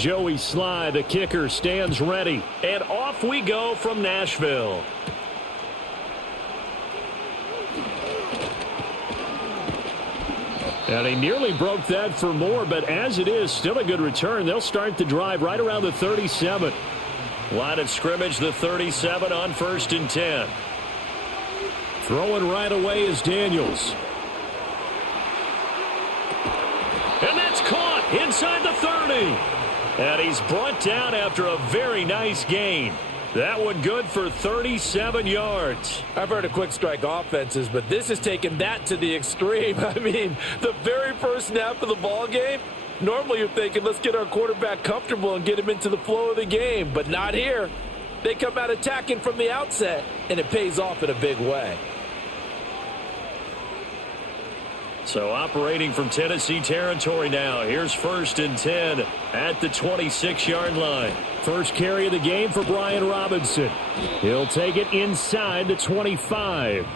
Joey Sly, the kicker, stands ready. And off we go from Nashville. And he nearly broke that for more, but as it is, still a good return. They'll start the drive right around the 37. Line of scrimmage, the 37 on 1st and 10. Throwing right away is Daniels. And that's caught inside the 30. And he's brought down after a very nice gain. That one good for 37 yards. I've heard of quick strike offenses, but this has taken that to the extreme. I mean, the very first snap of the ball game, normally you're thinking, let's get our quarterback comfortable and get him into the flow of the game. But not here. They come out attacking from the outset, and it pays off in a big way. So operating from Tennessee territory now. Here's 1st and 10 at the 26-yard line. First carry of the game for Brian Robinson. He'll take it inside the 25.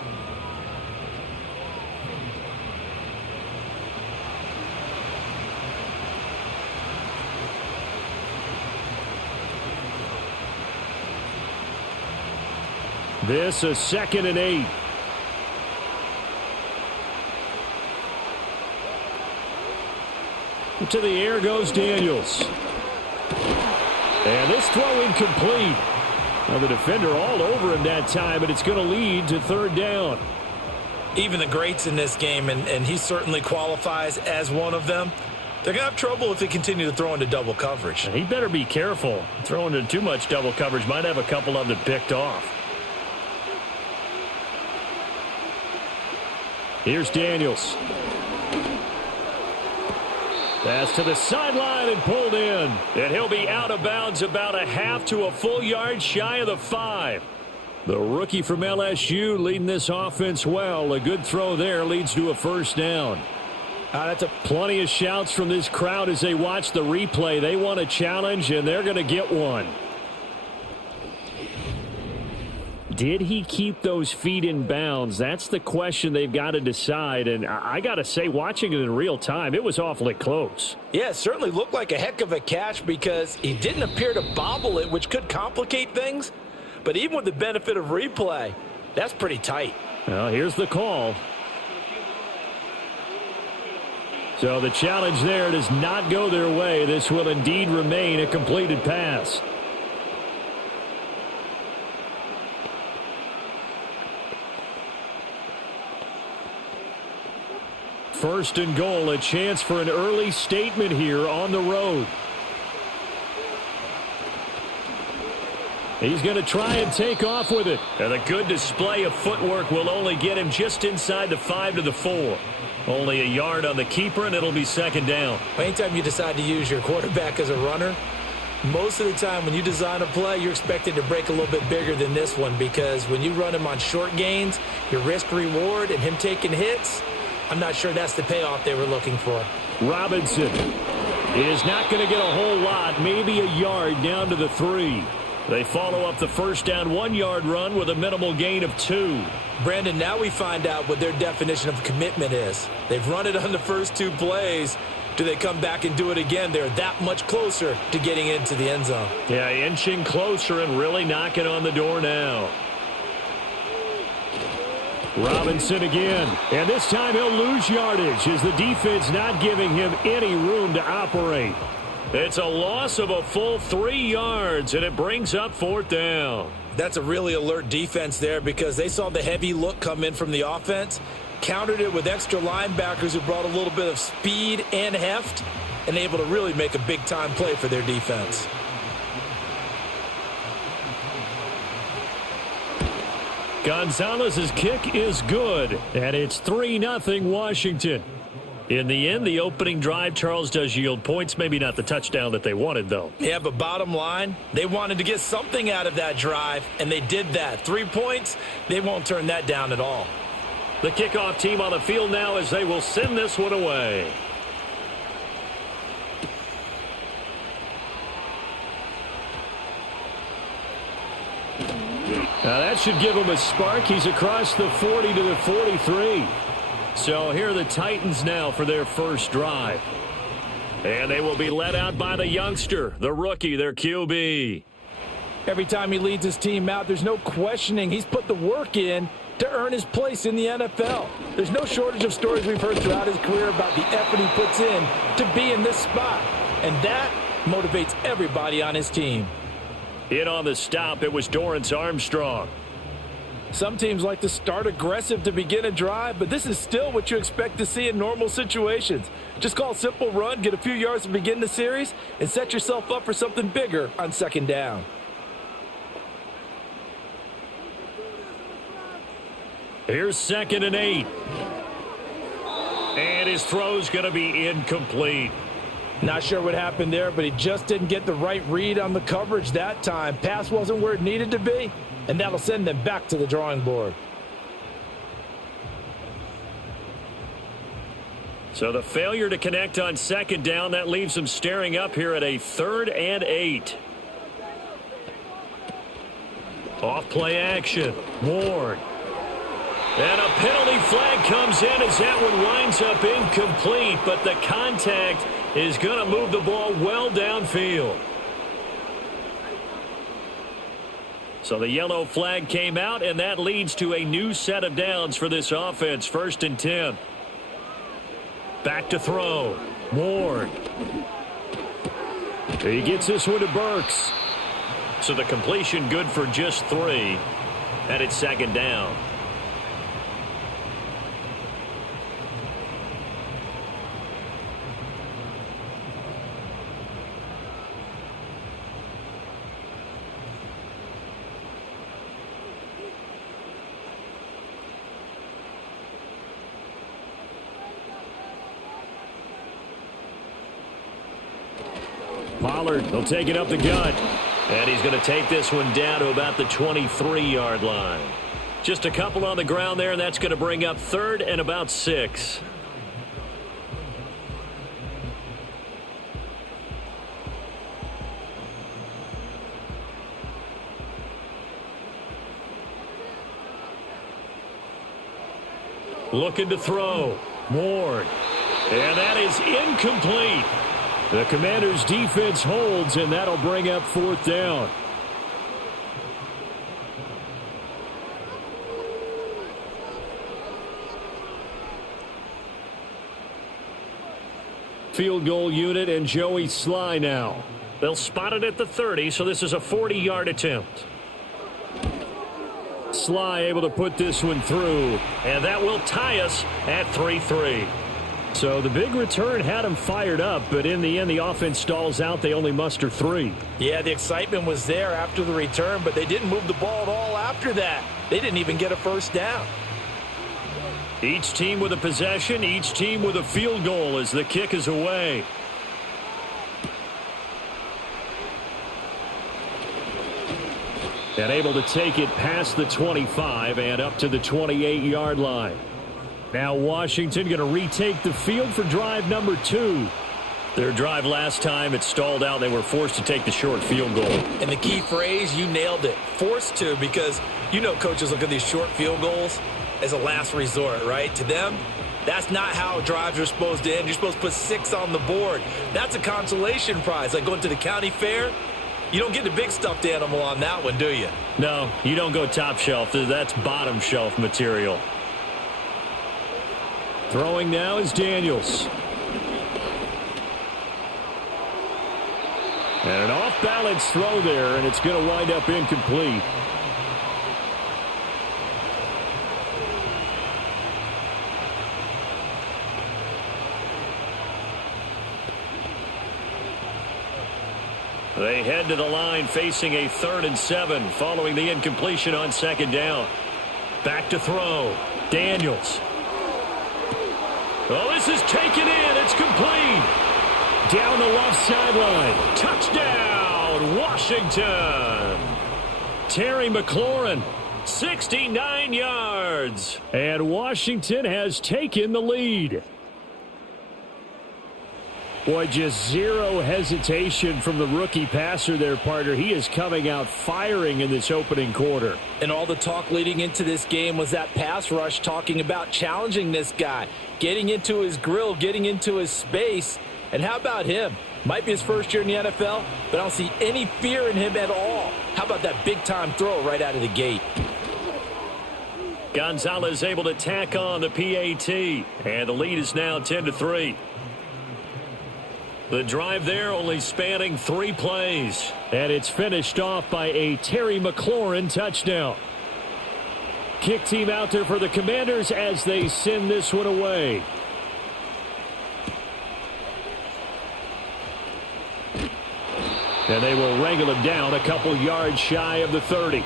This is 2nd and 8. To the air goes Daniels. And this throw incomplete. Now the defender all over him that time, and it's going to lead to 3rd down. Even the greats in this game, and he certainly qualifies as one of them, they're going to have trouble if they continue to throw into double coverage. He better be careful. Throwing into too much double coverage might have a couple of them picked off. Here's Daniels. Pass to the sideline and pulled in. And he'll be out of bounds about a half to a full yard shy of the 5. The rookie from LSU leading this offense well. A good throw there leads to a 1st down. That's plenty of shouts from this crowd as they watch the replay. They want a challenge, and they're going to get one. Did he keep those feet in bounds? That's the question they've got to decide. And I got to say, watching it in real time, it was awfully close. Yeah, it certainly looked like a heck of a catch because he didn't appear to bobble it, which could complicate things. But even with the benefit of replay, that's pretty tight. Well, here's the call. So the challenge there does not go their way. This will indeed remain a completed pass. First and goal, a chance for an early statement here on the road. He's going to try and take off with it. And a good display of footwork will only get him just inside the 5 to the 4. Only a yard on the keeper, and it'll be 2nd down. Anytime you decide to use your quarterback as a runner, most of the time when you design a play, you're expected to break a little bit bigger than this one because when you run him on short gains, your risk-reward and him taking hits, I'm not sure that's the payoff they were looking for. Robinson is not going to get a whole lot, maybe a yard down to the 3. They follow up the 1st down 1-yard run with a minimal gain of 2. Brandon, now we find out what their definition of commitment is. They've run it on the first 2 plays. Do they come back and do it again? They're that much closer to getting into the end zone. Yeah, inching closer and really knocking on the door now. Robinson again, and this time he'll lose yardage as the defense not giving him any room to operate. It's a loss of a full 3 yards, and it brings up 4th down. That's a really alert defense there because they saw the heavy look come in from the offense, countered it with extra linebackers who brought a little bit of speed and heft, and able to really make a big-time play for their defense. Gonzalez's kick is good, and it's 3-0 Washington. In the end, the opening drive, Charles, does yield points. Maybe not the touchdown that they wanted, though. Yeah, but bottom line, they wanted to get something out of that drive, and they did that. 3 points, they won't turn that down at all. The kickoff team on the field now as they will send this one away. Now that should give him a spark. He's across the 40 to the 43. So here are the Titans now for their first drive. And they will be led out by the youngster, the rookie, their QB. Every time he leads his team out, there's no questioning. He's put the work in to earn his place in the NFL. There's no shortage of stories we've heard throughout his career about the effort he puts in to be in this spot. And that motivates everybody on his team. In on the stop, it was Dorrance Armstrong. Some teams like to start aggressive to begin a drive, but this is still what you expect to see in normal situations. Just call a simple run, get a few yards to begin the series, and set yourself up for something bigger on second down. Here's 2nd and 8. And his throw's going to be incomplete. Not sure what happened there, but he just didn't get the right read on the coverage that time. Pass wasn't where it needed to be, and that'll send them back to the drawing board. So the failure to connect on 2nd down, that leaves them staring up here at a 3rd and 8. Off play action. Ward. And a penalty flag comes in as that one winds up incomplete, but the contact is going to move the ball well downfield. So the yellow flag came out, and that leads to a new set of downs for this offense. 1st and 10. Back to throw. Ward. He gets this one to Burks. So the completion good for just 3. And it's 2nd down. Pollard, he'll take it up the gut. And he's going to take this one down to about the 23-yard line. Just a couple on the ground there, and that's going to bring up 3rd and about 6. Looking to throw. Ward. And that is incomplete. The Commanders' defense holds, and that'll bring up 4th down. Field goal unit and Joey Sly now. They'll spot it at the 30, so this is a 40-yard attempt. Sly able to put this one through, and that will tie us at 3-3. So the big return had him fired up, but in the end, the offense stalls out. They only muster 3. Yeah, the excitement was there after the return, but they didn't move the ball at all after that. They didn't even get a 1st down. Each team with a possession, each team with a field goal as the kick is away. And able to take it past the 25 and up to the 28-yard line. Now Washington going to retake the field for drive number 2. Their drive last time, it stalled out. They were forced to take the short field goal. And the key phrase, you nailed it. Forced to, because you know coaches look at these short field goals as a last resort, right? To them, that's not how drives are supposed to end. You're supposed to put 6 on the board. That's a consolation prize. Like going to the county fair, you don't get the big stuffed animal on that one, do you? No, you don't go top shelf. That's bottom shelf material. Throwing now is Daniels. And an off-balance throw there, and it's going to wind up incomplete. They head to the line facing a 3rd and 7 following the incompletion on 2nd down. Back to throw. Daniels. Oh, this is taken in. It's complete. Down the left sideline. Touchdown, Washington. Terry McLaurin, 69 yards. And Washington has taken the lead. Boy, just zero hesitation from the rookie passer there, partner. He is coming out firing in this opening quarter. And all the talk leading into this game was that pass rush talking about challenging this guy, getting into his grill, getting into his space. And how about him? Might be his first year in the NFL, but I don't see any fear in him at all. How about that big-time throw right out of the gate? Gonzalez able to tack on the PAT, and the lead is now 10-3. The drive there only spanning 3 plays, and it's finished off by a Terry McLaurin touchdown. Kick team out there for the Commanders as they send this one away. And they will wrangle him down a couple yards shy of the 30.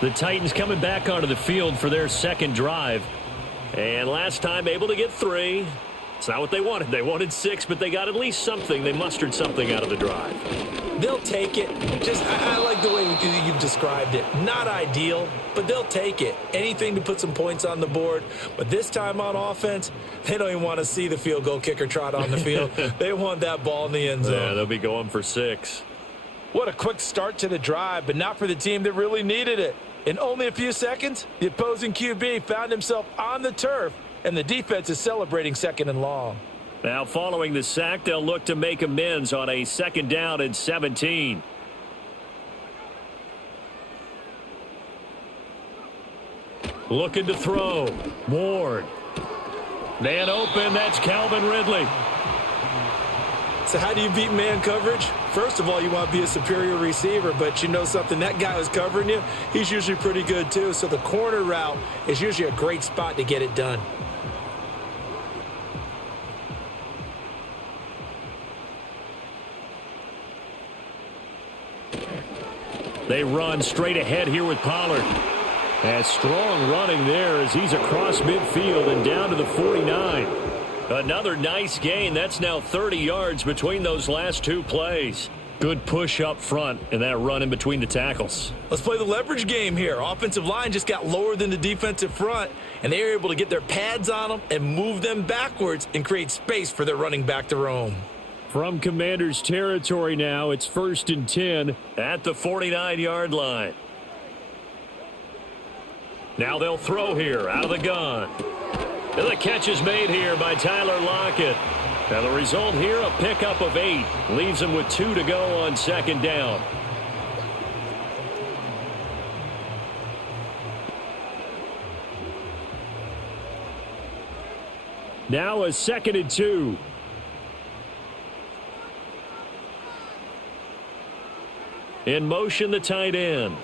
The Titans coming back onto the field for their second drive. And last time able to get 3. It's not what they wanted. They wanted 6, but they got at least something. They mustered something out of the drive. They'll take it. I like the way you've described it. Not ideal, but they'll take it. Anything to put some points on the board. But this time on offense, they don't even want to see the field goal kicker trot on the field. They want that ball in the end zone. Yeah, they'll be going for 6. What a quick start to the drive, but not for the team that really needed it. In only a few seconds, the opposing QB found himself on the turf, and the defense is celebrating 2nd and long. Now following the sack, they'll look to make amends on a 2nd down and 17. Looking to throw. Ward. Man open, that's Calvin Ridley. So how do you beat man coverage? First of all, you want to be a superior receiver, but you know something, that guy who's covering you, he's usually pretty good too. So the corner route is usually a great spot to get it done. They run straight ahead here with Pollard. And strong running there as he's across midfield and down to the 49. Another nice gain. That's now 30 yards between those last 2 plays. Good push up front and that run in between the tackles. Let's play the leverage game here. Offensive line just got lower than the defensive front, and they were able to get their pads on them and move them backwards and create space for their running back to roam. From Commanders territory now, it's 1st and 10 at the 49-yard line. Now they'll throw here out of the gun. And the catch is made here by Tyler Lockett. Now the result here, a pickup of 8. Leaves him with 2 to go on 2nd down. Now a 2nd and 2. In motion, the tight end.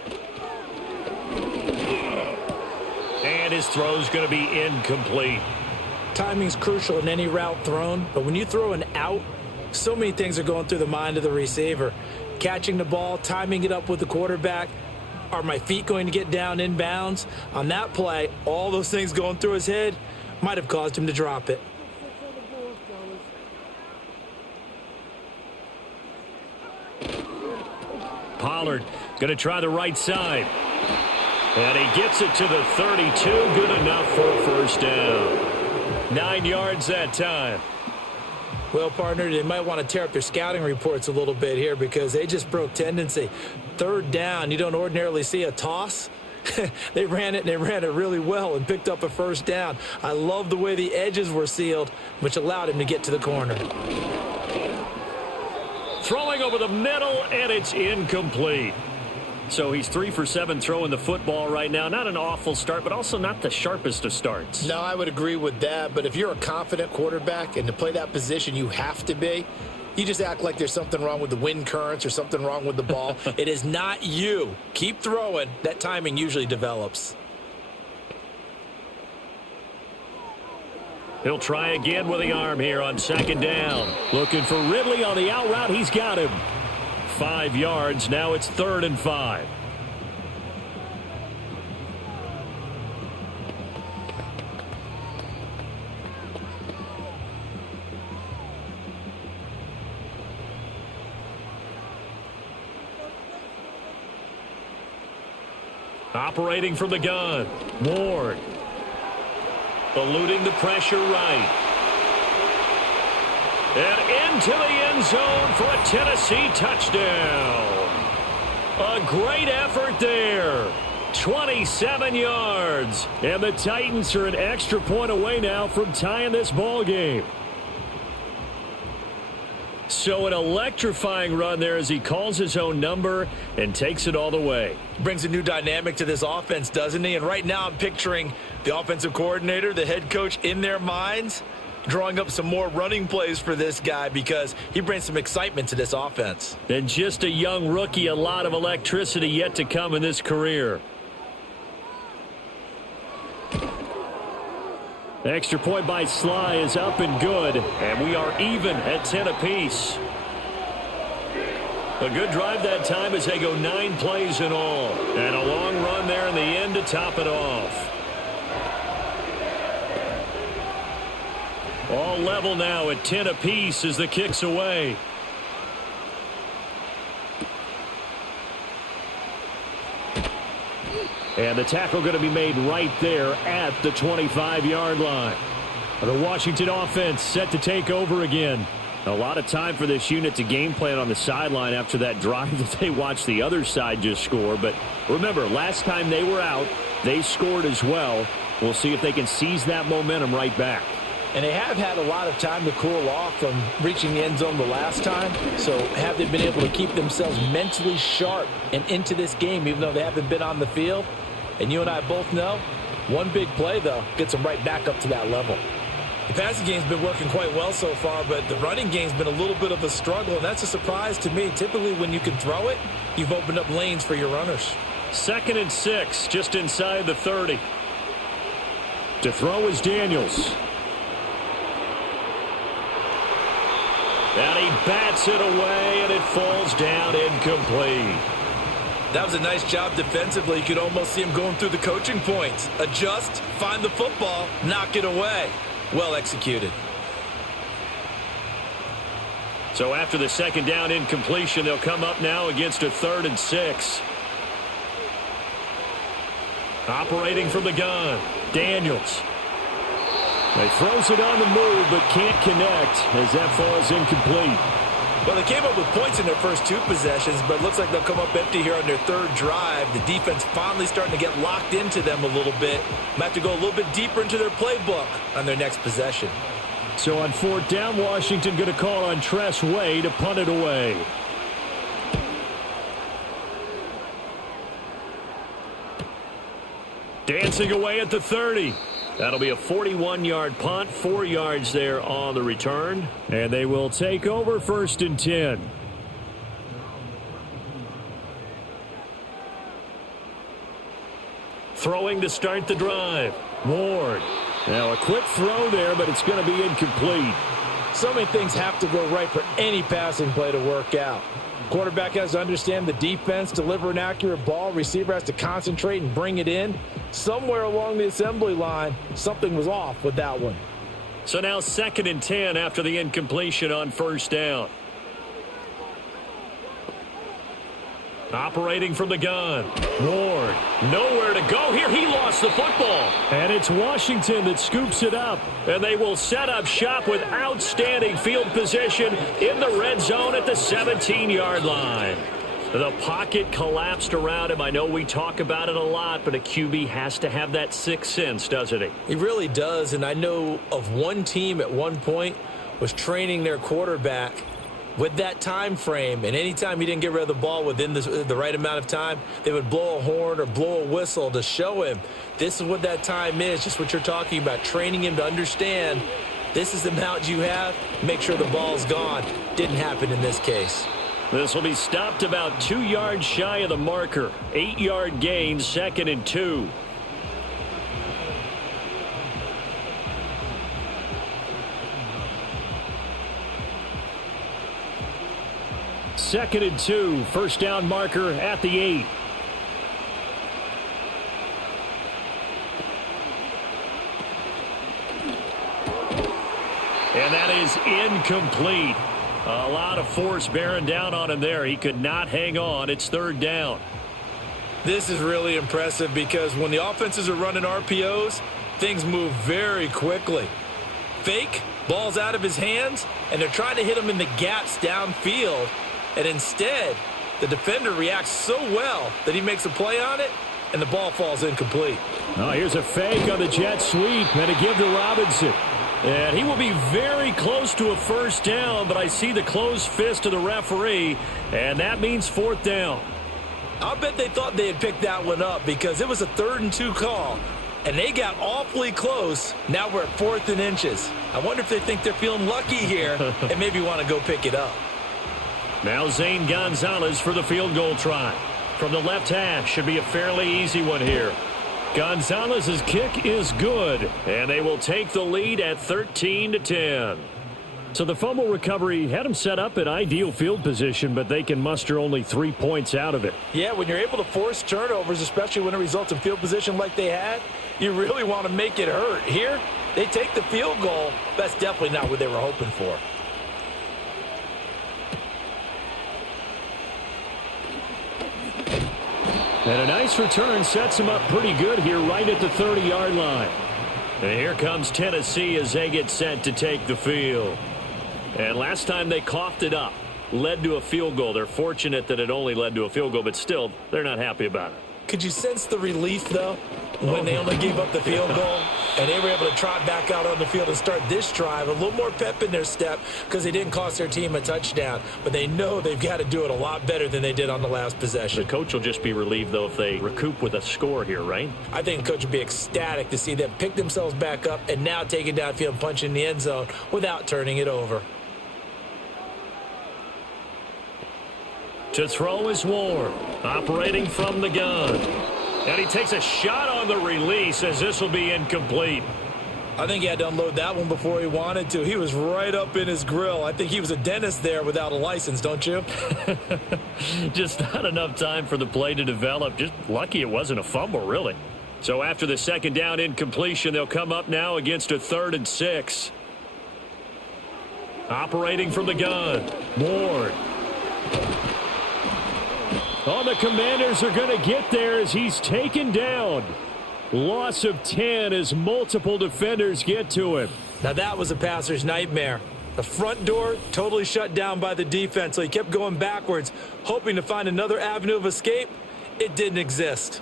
And his throw's going to be incomplete. Timing's crucial in any route thrown, but when you throw an out, so many things are going through the mind of the receiver. Catching the ball, timing it up with the quarterback. Are my feet going to get down in bounds? On that play, all those things going through his head might have caused him to drop it. Pollard going to try the right side. And he gets it to the 32. Good enough for a 1st down. 9 yards that time. Well, partner, they might want to tear up their scouting reports a little bit here because they just broke tendency. 3rd down, you don't ordinarily see a toss. They ran it, and they ran it really well and picked up a 1st down. I love the way the edges were sealed, which allowed him to get to the corner. Throwing over the middle, and it's incomplete. So he's 3 for 7 throwing the football right now. Not an awful start, but also not the sharpest of starts. No, I would agree with that. But if you're a confident quarterback and to play that position, you have to be. You just act like there's something wrong with the wind currents or something wrong with the ball. It is not you. Keep throwing. That timing usually develops. He'll try again with the arm here on 2nd down. Looking for Ridley on the out route. He's got him. 5 yards. Now it's 3rd and 5. Operating from the gun. Ward. Eluding the pressure right. And into the end zone for a Tennessee touchdown. A great effort there. 27 yards. And the Titans are an extra point away now from tying this ball game. So an electrifying run there as he calls his own number and takes it all the way. Brings a new dynamic to this offense, doesn't he? And right now I'm picturing the offensive coordinator, the head coach in their minds, drawing up some more running plays for this guy because he brings some excitement to this offense. And just a young rookie, a lot of electricity yet to come in this career. The extra point by Sly is up and good, and we are even at 10 apiece. A good drive that time as they go 9 plays in all. And a long run there in the end to top it off. All level now at 10 apiece as the kick's away. And the tackle going to be made right there at the 25-yard line. The Washington offense set to take over again. A lot of time for this unit to game plan on the sideline after that drive that they watched the other side just score. But remember, last time they were out, they scored as well. We'll see if they can seize that momentum right back. And they have had a lot of time to cool off from reaching the end zone the last time. So have they been able to keep themselves mentally sharp and into this game even though they haven't been on the field? And you and I both know, one big play, though, gets them right back up to that level. The passing game's been working quite well so far, but the running game's been a little bit of a struggle, and that's a surprise to me. Typically, when you can throw it, you've opened up lanes for your runners. 2nd and 6, just inside the 30. To throw is Daniels. And he bats it away, and it falls down incomplete. That was a nice job defensively. You could almost see him going through the coaching points. Adjust, find the football, knock it away. Well executed. So after the 2nd down incompletion, they'll come up now against a 3rd and 6. Operating from the gun, Daniels. He throws it on the move, but can't connect as that falls incomplete. Well, they came up with points in their first 2 possessions, but it looks like they'll come up empty here on their 3rd drive. The defense finally starting to get locked into them a little bit. Might have to go a little bit deeper into their playbook on their next possession. So on 4th down, Washington going to call on Tress Way to punt it away. Dancing away at the 30. That'll be a 41-yard punt, 4 yards there on the return. And they will take over 1st and 10. Throwing to start the drive. Ward. Now a quick throw there, but it's going to be incomplete. So many things have to go right for any passing play to work out. Quarterback has to understand the defense, deliver an accurate ball. Receiver has to concentrate and bring it in. Somewhere along the assembly line, something was off with that one. So now 2nd and 10 after the incompletion on 1st down. Operating from the gun. Ward. Nowhere to go here. He lost the football. And it's Washington that scoops it up. And they will set up shop with outstanding field position in the red zone at the 17-yard line. The pocket collapsed around him. I know we talk about it a lot, but a QB has to have that 6th sense, doesn't he? He really does, and I know of one team at one point was training their quarterback with that time frame, and anytime he didn't get rid of the ball within the right amount of time, they would blow a horn or blow a whistle to show him this is what that time is, just what you're talking about, training him to understand this is the amount you have, make sure the ball's gone. Didn't happen in this case. This will be stopped about 2 yards shy of the marker. 8-yard gain, 2nd and 2. Second and 2, 1st down marker at the 8. And that is incomplete. A lot of force bearing down on him there. He could not hang on. It's 3rd down. This is really impressive because when the offenses are running RPOs, things move very quickly. Fake, ball's out of his hands, and they're trying to hit him in the gaps downfield. And instead, the defender reacts so well that he makes a play on it, and the ball falls incomplete. Oh, here's a fake on the jet sweep, and a give to Robinson. And he will be very close to a first down, but I see the closed fist of the referee, and that means fourth down. I'll bet they thought they had picked that one up because it was a 3rd and 2 call, and they got awfully close. Now we're at 4th and inches. I wonder if they think they're feeling lucky here and maybe want to go pick it up. Now Zane Gonzalez for the field goal try. From the left hash, should be a fairly easy one here. Gonzalez's kick is good, and they will take the lead at 13-10. So the fumble recovery had them set up in ideal field position, but they can muster only 3 points out of it. Yeah, when you're able to force turnovers, especially when it results in field position like they had, you really want to make it hurt. Here, they take the field goal. That's definitely not what they were hoping for. And a nice return sets him up pretty good here right at the 30-yard line. And here comes Tennessee as they get set to take the field. And last time they coughed it up, led to a field goal. They're fortunate that it only led to a field goal, but still, they're not happy about it. Could you sense the relief, though, when they only gave up the field goal and they were able to trot back out on the field and start this drive? A little more pep in their step because they didn't cost their team a touchdown, but they know they've got to do it a lot better than they did on the last possession. The coach will just be relieved, though, if they recoup with a score here, right? I think the coach would be ecstatic to see them pick themselves back up and now take it downfield and punch in the end zone without turning it over. To throw is Ward, operating from the gun. And he takes a shot on the release as this will be incomplete. I think he had to unload that one before he wanted to. He was right up in his grill. I think he was a dentist there without a license, don't you? Just not enough time for the play to develop. Just lucky it wasn't a fumble, really. So after the second down incompletion, they'll come up now against a 3rd and 6. Operating from the gun, Ward. Oh, the Commanders are going to get there as he's taken down. Loss of 10 as multiple defenders get to him. Now that was a passer's nightmare. The front door totally shut down by the defense, so he kept going backwards, hoping to find another avenue of escape. It didn't exist.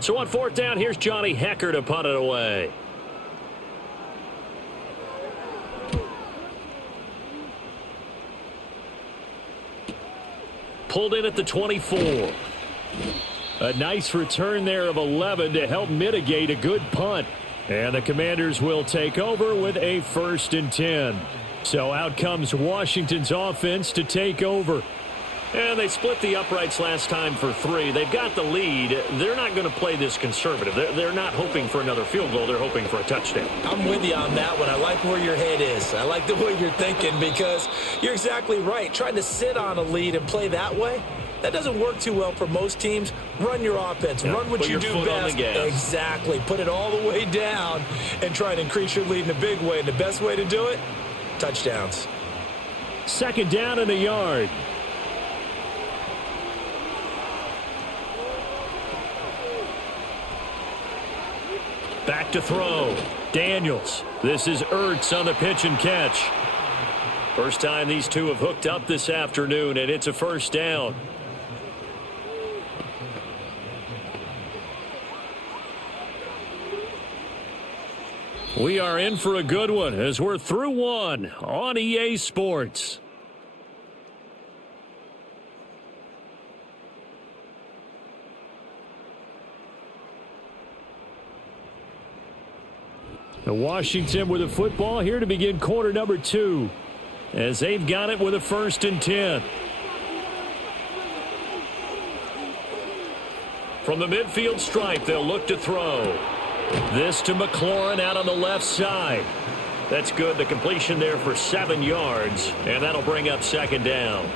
So on 4th down, here's Johnny Hecker to punt it away. Pulled in at the 24. A nice return there of 11 to help mitigate a good punt. And the Commanders will take over with a 1st and 10. So out comes Washington's offense to take over. And they split the uprights last time for 3. They've got the lead. They're not going to play this conservative. They're not hoping for another field goal. They're hoping for a touchdown. I'm with you on that one. I like where your head is. I like the way you're thinking because you're exactly right. Trying to sit on a lead and play that way, that doesn't work too well for most teams. Run your offense. Run what you do best. Exactly. Put it all the way down and try and increase your lead in a big way. And the best way to do it, touchdowns. 2nd down and a yard. Back to throw. Daniels. This is Ertz on the pitch and catch. First time these two have hooked up this afternoon, and it's a 1st down. We are in for a good one as we're through one on EA Sports. Washington with a football here to begin quarter number 2 as they've got it with a 1st and 10. From the midfield stripe, they'll look to throw. This to McLaurin out on the left side. That's good. The completion there for 7 yards, and that'll bring up 2nd down.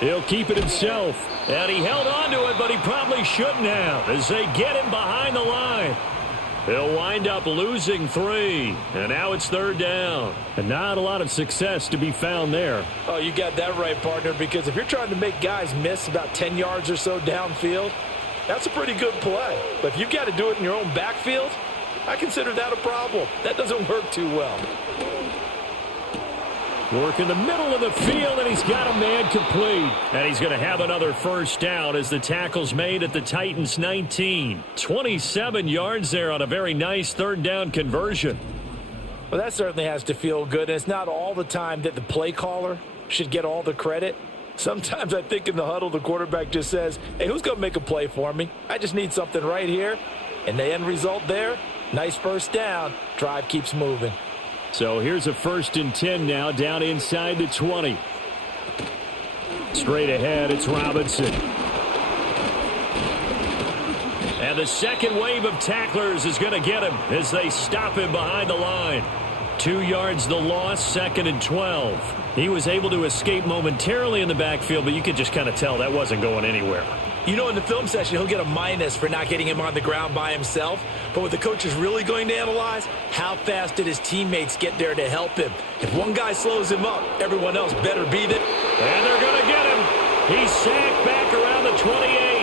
He'll keep it himself. And he held on to it, but he probably shouldn't have as they get him behind the line. He'll wind up losing 3. And now it's 3rd down. And not a lot of success to be found there. Oh, you got that right, partner, because if you're trying to make guys miss about 10 yards or so downfield, that's a pretty good play. But if you've got to do it in your own backfield, I consider that a problem. That doesn't work too well. Work in the middle of the field, and he's got a man complete. And he's going to have another first down as the tackle's made at the Titans' 19. 27 yards there on a very nice 3rd down conversion. Well, that certainly has to feel good. And it's not all the time that the play caller should get all the credit. Sometimes I think in the huddle, the quarterback just says, hey, who's going to make a play for me? I just need something right here. And the end result there, nice first down. Drive keeps moving. So here's a 1st and 10 now, down inside the 20. Straight ahead, it's Robinson. And the second wave of tacklers is going to get him as they stop him behind the line. 2 yards the loss, 2nd and 12. He was able to escape momentarily in the backfield, but you could just kind of tell that wasn't going anywhere. You know, in the film session, he'll get a minus for not getting him on the ground by himself. But what the coach is really going to analyze, how fast did his teammates get there to help him? If one guy slows him up, everyone else better be there. And they're going to get him. He's sacked back around the 28.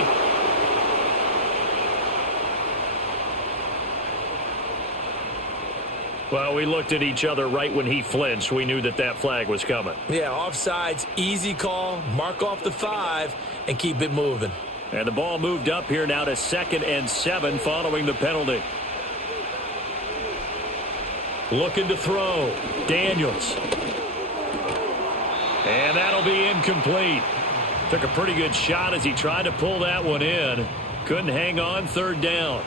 Well, we looked at each other right when he flinched. We knew that that flag was coming. Yeah, offsides, easy call, mark off the 5, and keep it moving. And the ball moved up here now to 2nd and 7 following the penalty. Looking to throw. Daniels. And that'll be incomplete. Took a pretty good shot as he tried to pull that one in. Couldn't hang on, 3rd down.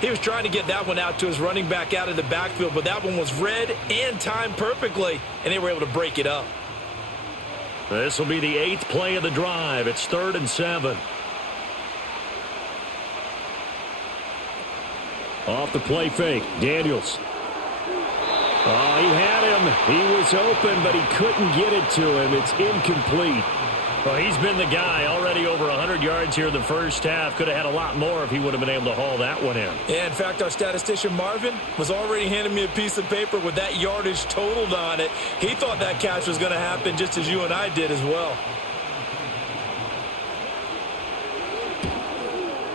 He was trying to get that one out to his running back out of the backfield, but that one was read and timed perfectly, and they were able to break it up. This will be the 8th play of the drive. It's 3rd and 7. Off the play fake, Daniels. Oh, he had him. He was open, but he couldn't get it to him. It's incomplete. Well, he's been the guy already over 100 yards here in the first half. Could have had a lot more if he would have been able to haul that one in. Yeah, in fact, our statistician Marvin was already handing me a piece of paper with that yardage totaled on it. He thought that catch was going to happen just as you and I did as well.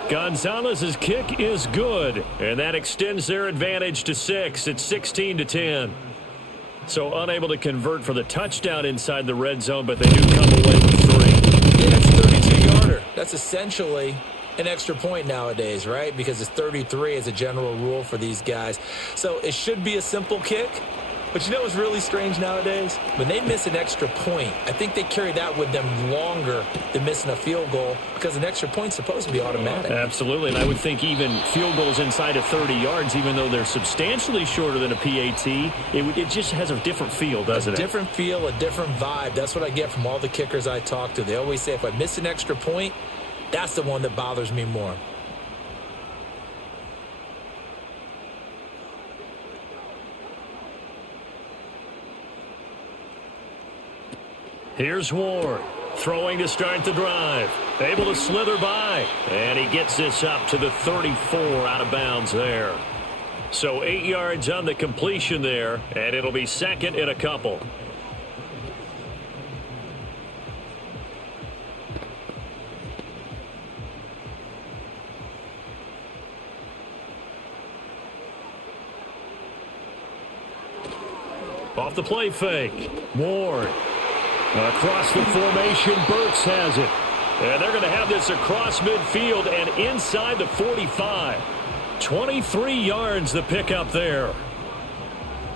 Gonzalez's kick is good, and that extends their advantage to 6. It's 16-10. So unable to convert for the touchdown inside the red zone, but they do come away with 3. Yeah, it's a 32-yarder. That's essentially an extra point nowadays, right? Because it's 33 as a general rule for these guys. So it should be a simple kick. But you know what's really strange nowadays? When they miss an extra point, I think they carry that with them longer than missing a field goal because an extra point's supposed to be automatic. Absolutely, and I would think even field goals inside of 30 yards, even though they're substantially shorter than a PAT, it just has a different feel, doesn't it? A different feel, a different vibe. That's what I get from all the kickers I talk to. They always say if I miss an extra point, that's the one that bothers me more. Here's Ward, throwing to start the drive. Able to slither by, and he gets this up to the 34 out of bounds there. So 8 yards on the completion there, and it'll be 2nd and a couple. Off the play fake, Ward. Across the formation, Burks has it. And they're going to have this across midfield and inside the 45. 23 yards the pickup there.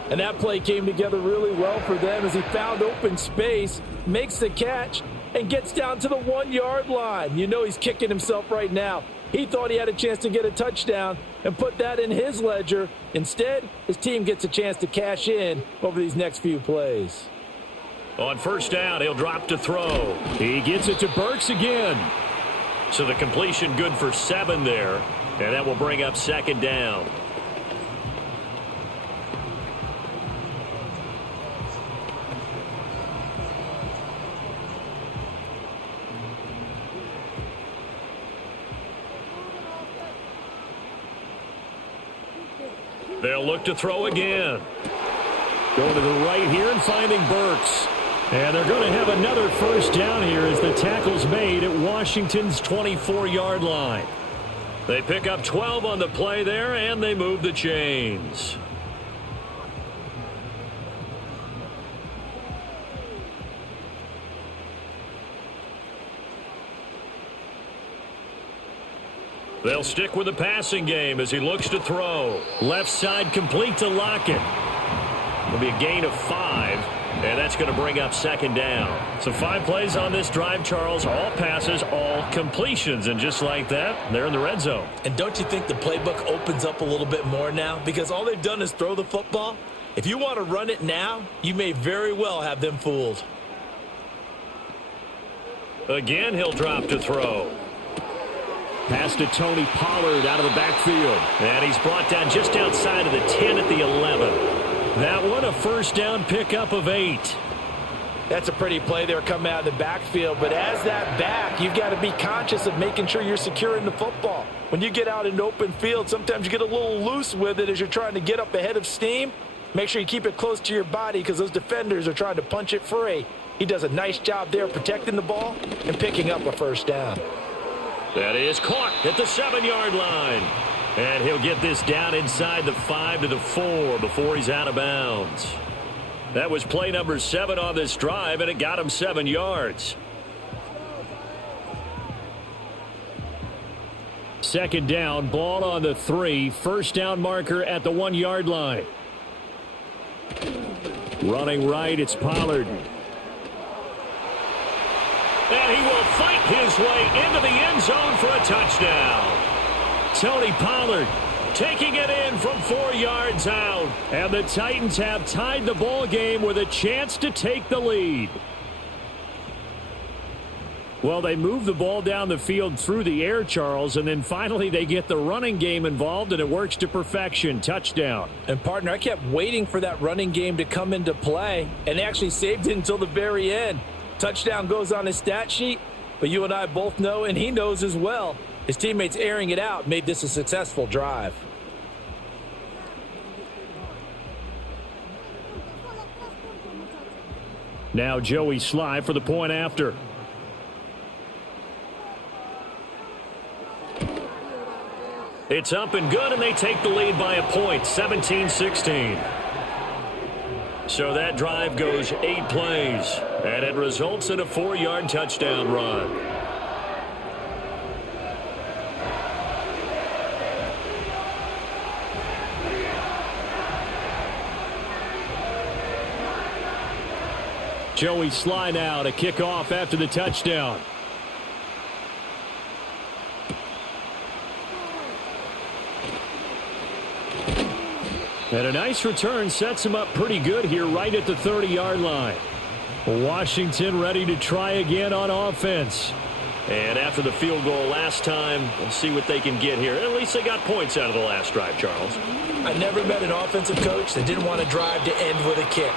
And that play came together really well for them as he found open space, makes the catch, and gets down to the 1-yard line. You know he's kicking himself right now. He thought he had a chance to get a touchdown and put that in his ledger. Instead, his team gets a chance to cash in over these next few plays. On first down, he'll drop to throw. He gets it to Burks again. So the completion good for 7 there, and that will bring up 2nd down. They'll look to throw again. Going to the right here and finding Burks. And they're going to have another first down here as the tackle's made at Washington's 24-yard line. They pick up 12 on the play there, and they move the chains. They'll stick with the passing game as he looks to throw. Left side complete to Lockett. It'll be a gain of 5, and that's going to bring up second down. So 5 plays on this drive, Charles. All passes, all completions. And just like that, they're in the red zone. And don't you think the playbook opens up a little bit more now? Because all they've done is throw the football. If you want to run it now, you may very well have them fooled. Again, he'll drop to throw. Pass to Tony Pollard out of the backfield. And he's brought down just outside of the 10 at the 11. That one a first down pickup of 8. That's a pretty play there coming out of the backfield. But as that back, you've got to be conscious of making sure you're securing the football. When you get out in open field, sometimes you get a little loose with it as you're trying to get up ahead of steam. Make sure you keep it close to your body because those defenders are trying to punch it free. He does a nice job there protecting the ball and picking up a first down. That is caught at the 7-yard line. And he'll get this down inside the 5 to the 4 before he's out of bounds. That was play number 7 on this drive, and it got him 7 yards. Second down, ball on the 3. First down marker at the 1-yard line. Running right, it's Pollard. And he will fight his way into the end zone for a touchdown. Tony Pollard taking it in from 4 yards out. And the Titans have tied the ball game with a chance to take the lead. Well, they move the ball down the field through the air, Charles, and then finally they get the running game involved, and it works to perfection. Touchdown. And, partner, I kept waiting for that running game to come into play, and they actually saved it until the very end. Touchdown goes on his stat sheet, but you and I both know, and he knows as well, his teammates airing it out made this a successful drive. Now Joey Sly for the point after. It's up and good, and they take the lead by a point, 17-16. So that drive goes 8 plays, and it results in a 4-yard touchdown run. Joey Sly now to kick off after the touchdown. And a nice return sets him up pretty good here right at the 30-yard line. Washington ready to try again on offense. And after the field goal last time, we'll see what they can get here. At least they got points out of the last drive, Charles. I never met an offensive coach that didn't want to drive to end with a kick.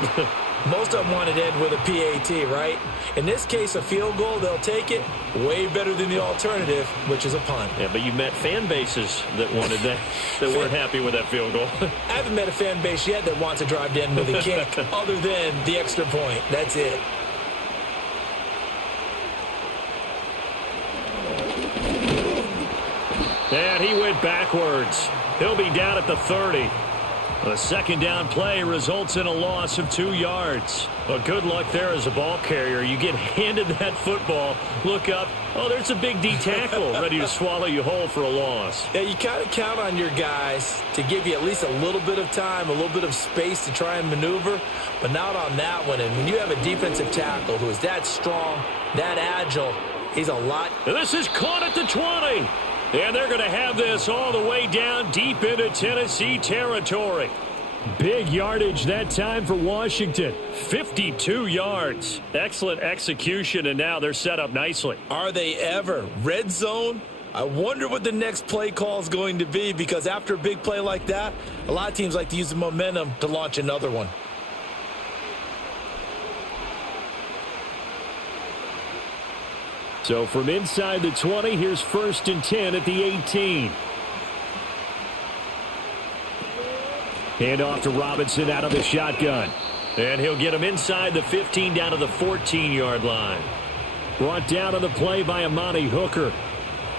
Most of them wanted to end with a PAT, right? In this case, a field goal, they'll take it. Way better than the alternative, which is a punt. Yeah, but you met fan bases that wanted that, that weren't happy with that field goal. I haven't met a fan base yet that wants to drive to end with a kick other than the extra point. That's it. And he went backwards. He'll be down at the 30. The second down play results in a loss of 2 yards. Well, good luck there as a ball carrier. You get handed that football, look up, oh, there's a big D tackle ready to swallow you whole for a loss. Yeah, you kind of count on your guys to give you at least a little bit of time, a little bit of space to try and maneuver, but not on that one. And when you have a defensive tackle who is that strong, that agile, he's a lot. And this is caught at the 20. And they're going to have this all the way down deep into Tennessee territory. Big yardage that time for Washington. 52 yards. Excellent execution, and now they're set up nicely. Are they ever? Red zone? I wonder what the next play call is going to be, because after a big play like that, a lot of teams like to use the momentum to launch another one. So from inside the 20, here's 1st and 10 at the 18. Hand off to Robinson out of the shotgun. And he'll get him inside the 15 down to the 14-yard line. Brought down on the play by Amani Hooker.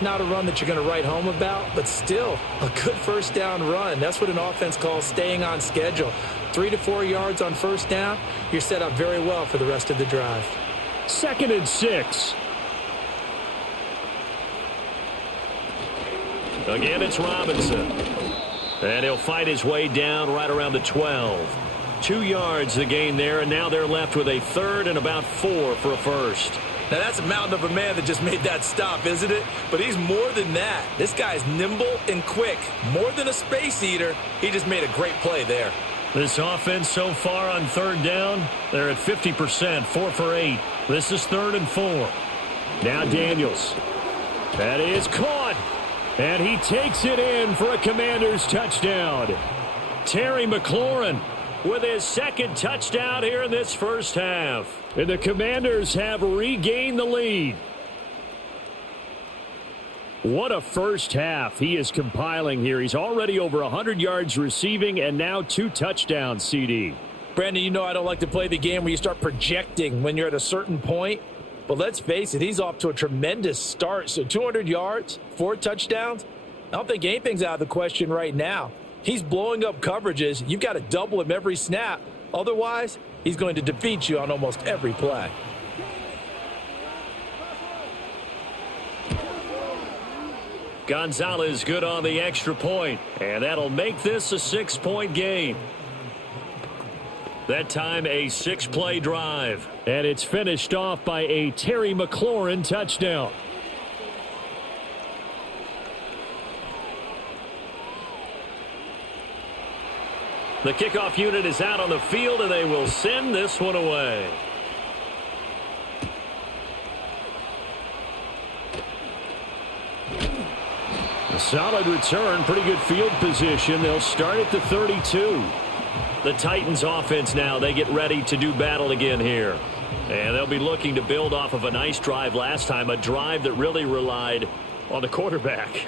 Not a run that you're going to write home about, but still a good first down run. That's what an offense calls staying on schedule. 3 to 4 yards on first down, you're set up very well for the rest of the drive. 2nd and 6. Again, it's Robinson. And he'll fight his way down right around the 12. 2 yards the gain there, and now they're left with a 3rd and about 4 for a first. Now, that's a mountain of a man that just made that stop, isn't it? But he's more than that. This guy's nimble and quick. More than a space eater, he just made a great play there. This offense so far on 3rd down, they're at 50%, 4 for 8. This is 3rd and 4. Now Daniels. That is caught. And he takes it in for a Commanders touchdown. Terry McLaurin with his 2nd touchdown here in this first half. And the Commanders have regained the lead. What a first half he is compiling here. He's already over 100 yards receiving and now 2 touchdowns, CD. Brandon, you know I don't like to play the game where you start projecting when you're at a certain point. But let's face it, he's off to a tremendous start. So 200 yards, 4 touchdowns. I don't think anything's out of the question right now. He's blowing up coverages. You've got to double him every snap. Otherwise, he's going to defeat you on almost every play. Gonzalez good on the extra point, and that'll make this a 6-point game. That time a 6-play drive, and it's finished off by a Terry McLaurin touchdown. The kickoff unit is out on the field, and they will send this one away. A solid return, pretty good field position. They'll start at the 32. The Titans offense now, they get ready to do battle again here. And they'll be looking to build off of a nice drive last time, a drive that really relied on the quarterback.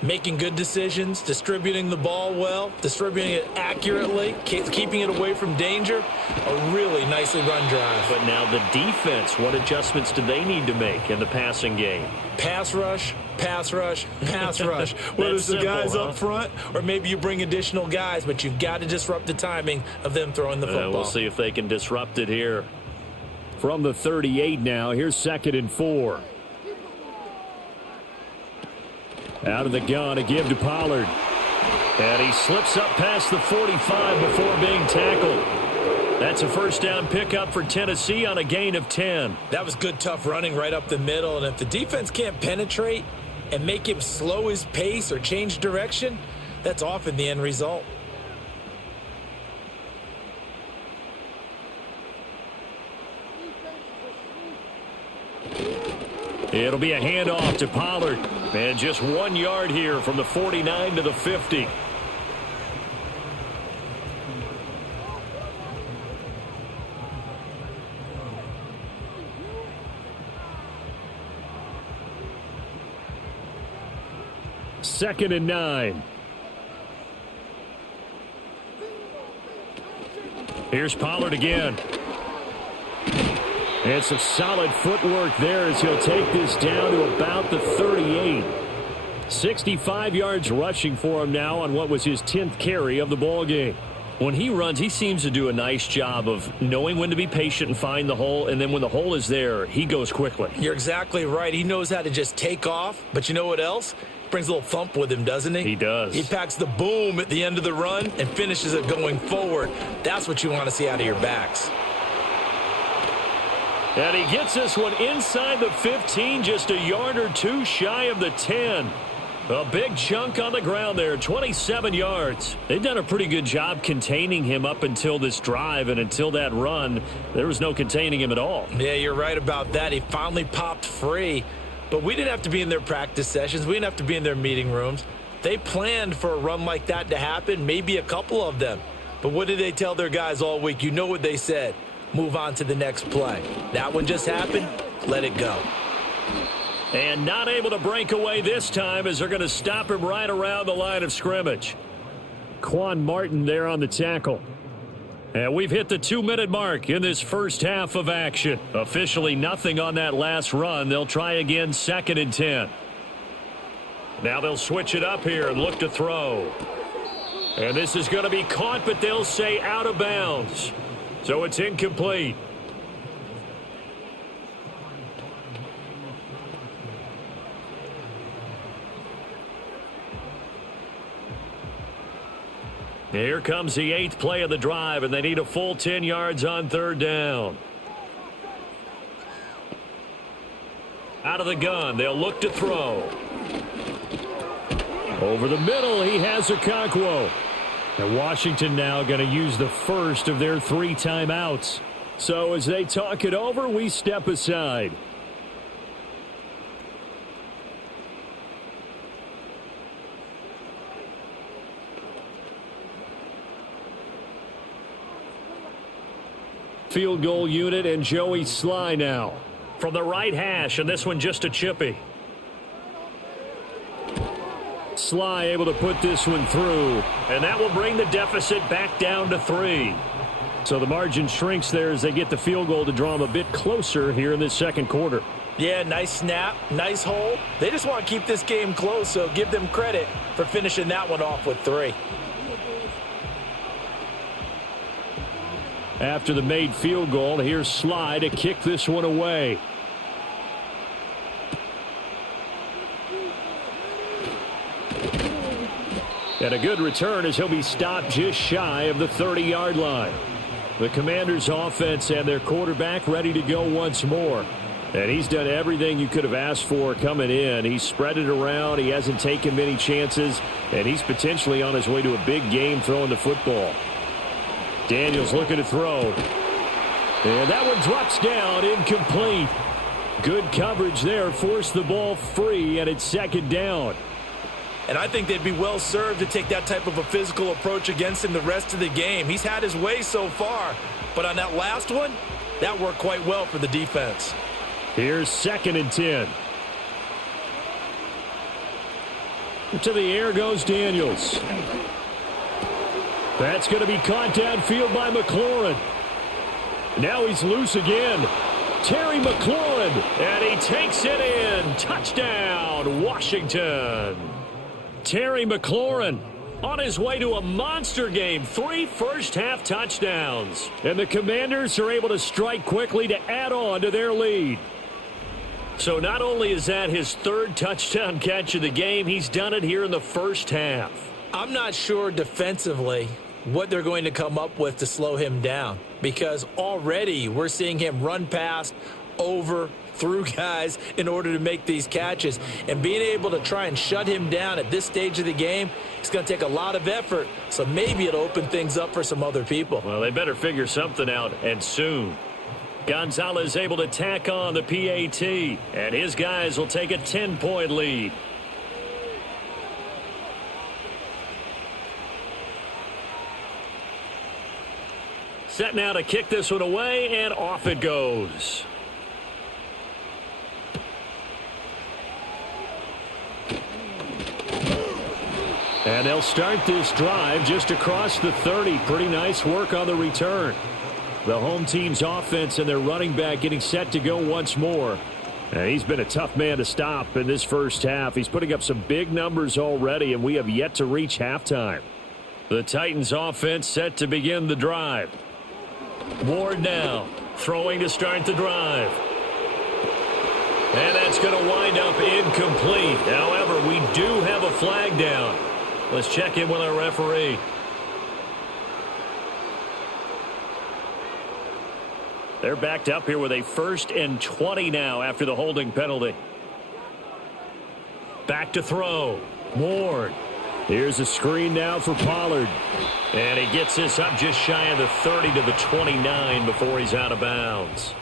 Making good decisions, distributing the ball well, distributing it accurately, keeping it away from danger. A really nicely run drive. But now the defense, what adjustments do they need to make in the passing game? Pass rush, pass rush, pass rush. Whether it's the guys up front or maybe you bring additional guys, but you've got to disrupt the timing of them throwing the football. We'll see if they can disrupt it here. From the 38 now, here's 2nd and 4. Out of the gun, a give to Pollard. And he slips up past the 45 before being tackled. That's a first down pickup for Tennessee on a gain of 10. That was good, tough running right up the middle. And if the defense can't penetrate and make him slow his pace or change direction, that's often the end result. It'll be a handoff to Pollard. And just 1 yard here from the 49 to the 50. Second and 9. Here's Pollard again. And some solid footwork there as he'll take this down to about the 38. 65 yards rushing for him now on what was his 10th carry of the ball game. When he runs, he seems to do a nice job of knowing when to be patient and find the hole, and then when the hole is there, he goes quickly. You're exactly right. He knows how to just take off, but you know what else? Brings a little thump with him, doesn't he? He does. He packs the boom at the end of the run and finishes it going forward. That's what you want to see out of your backs. And he gets this one inside the 15, just a yard or two shy of the 10. A big chunk on the ground there, 27 yards. They've done a pretty good job containing him up until this drive, and until that run, there was no containing him at all. Yeah, you're right about that. He finally popped free. But we didn't have to be in their practice sessions. We didn't have to be in their meeting rooms. They planned for a run like that to happen, maybe a couple of them. But what did they tell their guys all week? You know what they said. Move on to the next play. That one just happened. Let it go. And not able to break away this time as they're going to stop him right around the line of scrimmage. Quan Martin there on the tackle. And we've hit the 2-minute mark in this first half of action. Officially nothing on that last run. They'll try again 2nd and 10. Now they'll switch it up here and look to throw. And this is going to be caught, but they'll say out of bounds. So it's incomplete. Here comes the 8th play of the drive, and they need a full 10 yards on 3rd down. Out of the gun, they'll look to throw. Over the middle, he has Okonkwo. And Washington now going to use the first of their 3 timeouts. So as they talk it over, we step aside. Field goal unit and Joey Sly now. From the right hash, and this one just a chippy. Sly able to put this one through, and that will bring the deficit back down to 3. So the margin shrinks there as they get the field goal to draw them a bit closer here in this second quarter. Yeah, nice snap, nice hole. They just want to keep this game close, so give them credit for finishing that one off with 3. After the made field goal, here's Sly to kick this one away. And a good return as he'll be stopped just shy of the 30-yard line. The Commanders' offense and their quarterback ready to go once more. And he's done everything you could have asked for coming in. He's spread it around. He hasn't taken many chances. And he's potentially on his way to a big game throwing the football. Daniels looking to throw. And that one drops down, incomplete. Good coverage there, forced the ball free, and it's 2nd down. And I think they'd be well served to take that type of a physical approach against him the rest of the game. He's had his way so far, but on that last one, that worked quite well for the defense. Here's 2nd and 10. To the air goes Daniels. That's going to be caught downfield by McLaurin. Now he's loose again. Terry McLaurin, and he takes it in. Touchdown, Washington. Terry McLaurin on his way to a monster game. 3 first-half touchdowns. And the Commanders are able to strike quickly to add on to their lead. So not only is that his 3rd touchdown catch of the game, he's done it here in the first half. I'm not sure defensively what they're going to come up with to slow him down, because already we're seeing him run past, over, through guys in order to make these catches. And being able to try and shut him down at this stage of the game, it's going to take a lot of effort. So maybe it'll open things up for some other people. Well, they better figure something out, and soon. Gonzalez able to tack on the PAT, and his guys will take a 10-point lead. Set now to kick this one away, and off it goes. And they'll start this drive just across the 30. Pretty nice work on the return. The home team's offense and their running back getting set to go once more. And he's been a tough man to stop in this first half. He's putting up some big numbers already, and we have yet to reach halftime. The Titans offense set to begin the drive. Ward now throwing to start the drive. And that's going to wind up incomplete. However, we do have a flag down. Let's check in with our referee. They're backed up here with a 1st and 20 now after the holding penalty. Back to throw. Ward. Here's a screen now for Pollard. And he gets this up just shy of the 30 to the 29 before he's out of bounds.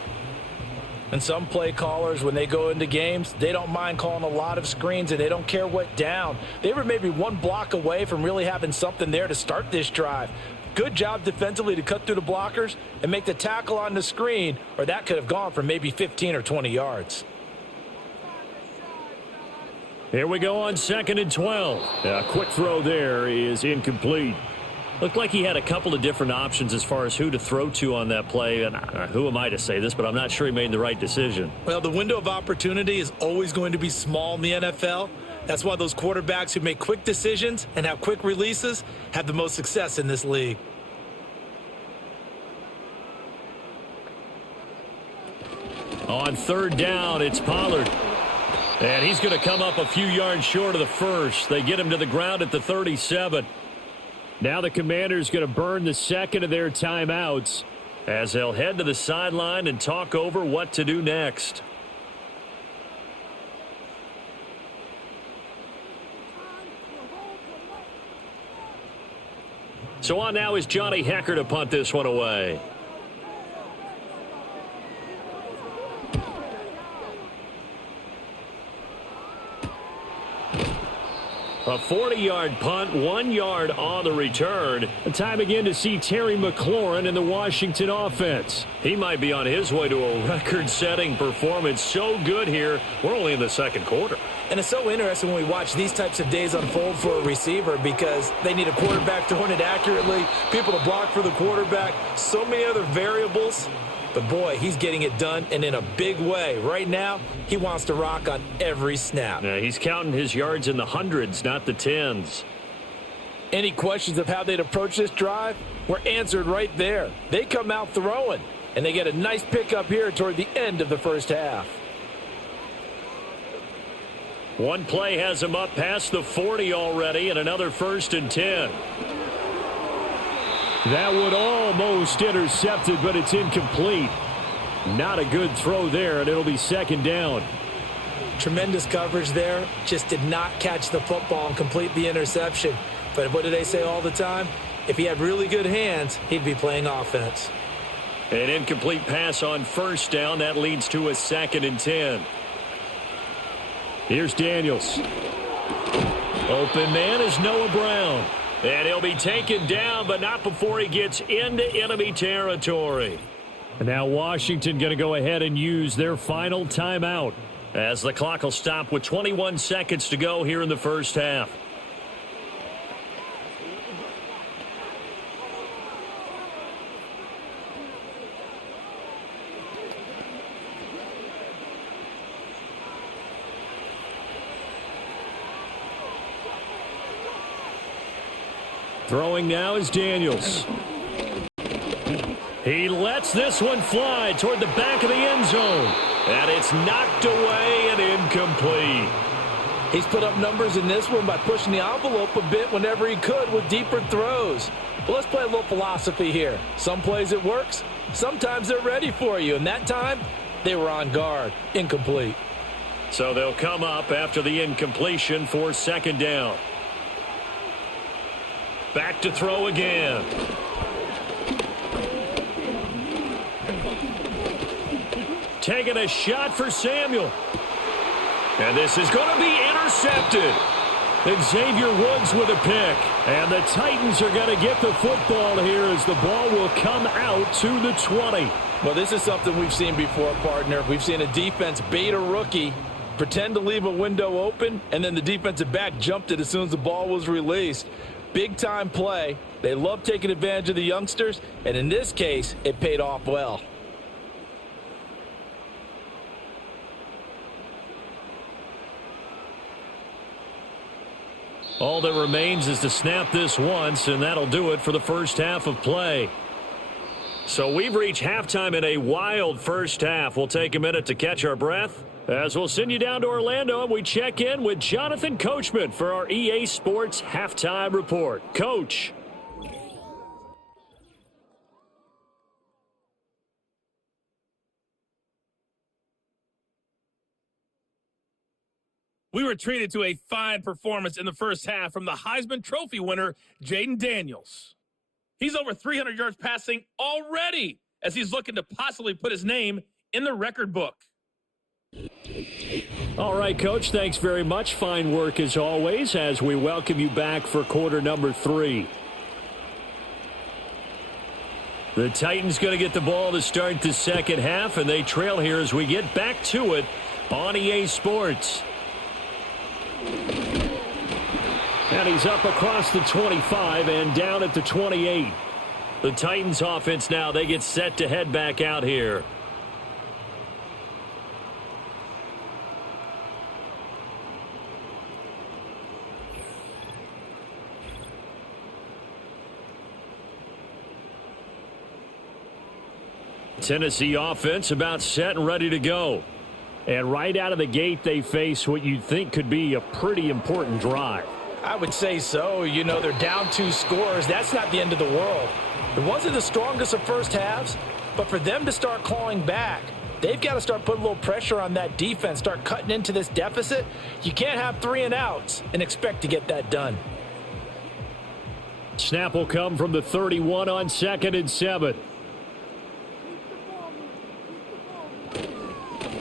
And some play callers, when they go into games, they don't mind calling a lot of screens, and they don't care what down. They were maybe 1 block away from really having something there to start this drive. Good job defensively to cut through the blockers and make the tackle on the screen, or that could have gone for maybe 15 or 20 yards. Here we go on 2nd and 12. A quick throw there is incomplete. Looked like he had a couple of different options as far as who to throw to on that play. And who am I to say this, but I'm not sure he made the right decision. Well, the window of opportunity is always going to be small in the NFL. That's why those quarterbacks who make quick decisions and have quick releases have the most success in this league. On 3rd down, it's Pollard. And he's going to come up a few yards short of the first. They get him to the ground at the 37. Now the Commanders going to burn the second of their timeouts as they'll head to the sideline and talk over what to do next. So on now is Johnny Hecker to punt this one away. A 40-yard punt, 1 yard on the return. Time again to see Terry McLaurin in the Washington offense. He might be on his way to a record-setting performance. So good here. We're only in the 2nd quarter. And it's so interesting when we watch these types of days unfold for a receiver because they need a quarterback throwing it accurately, people to block for the quarterback, so many other variables. But, boy, he's getting it done, and in a big way. Right now, he wants to rock on every snap. Yeah, he's counting his yards in the hundreds, not the tens. Any questions of how they'd approach this drive were answered right there. They come out throwing, and they get a nice pickup here toward the end of the first half. One play has him up past the 40 already, and another 1st and 10. That would almost intercepted, but it's incomplete. Not a good throw there, and it'll be 2nd down. Tremendous coverage there. Just did not catch the football and complete the interception. But what do they say all the time? If he had really good hands, he'd be playing offense. An incomplete pass on 1st down. That leads to a 2nd and 10. Here's Daniels. Open man is Noah Brown. And he'll be taken down, but not before he gets into enemy territory. And now Washington going to go ahead and use their final timeout as the clock will stop with 21 seconds to go here in the first half. Throwing now is Daniels. He lets this one fly toward the back of the end zone. And it's knocked away and incomplete. He's put up numbers in this one by pushing the envelope a bit whenever he could with deeper throws. But let's play a little philosophy here. Some plays it works. Sometimes they're ready for you. And that time, they were on guard. Incomplete. So they'll come up after the incompletion for 2nd down. Back to throw again. Taking a shot for Samuel. And this is going to be intercepted. Xavier Woods with a pick. And the Titans are going to get the football here as the ball will come out to the 20. Well, this is something we've seen before, partner. We've seen a defense bait a rookie, pretend to leave a window open, and then the defensive back jumped it as soon as the ball was released. Big-time play. They love taking advantage of the youngsters, and in this case, it paid off well. All that remains is to snap this once, and that'll do it for the first half of play. So we've reached halftime in a wild first half. We'll take a minute to catch our breath as we'll send you down to Orlando and we check in with Jonathan Coachman for our EA Sports Halftime Report. Coach. We were treated to a fine performance in the first half from the Heisman Trophy winner, Jaden Daniels. He's over 300 yards passing already as he's looking to possibly put his name in the record book. All right, Coach, thanks very much. Fine work as always as we welcome you back for quarter number 3. The Titans going to get the ball to start the second half, and they trail here as we get back to it on EA Sports. And he's up across the 25 and down at the 28. The Titans offense now, they get set to head back out here. Tennessee offense about set and ready to go. And right out of the gate, they face what you'd think could be a pretty important drive. I would say so. You know, they're down 2 scores. That's not the end of the world. It wasn't the strongest of first halves, but for them to start clawing back, they've got to start putting a little pressure on that defense, start cutting into this deficit. You can't have 3 and outs and expect to get that done. Snap will come from the 31 on 2nd and 7.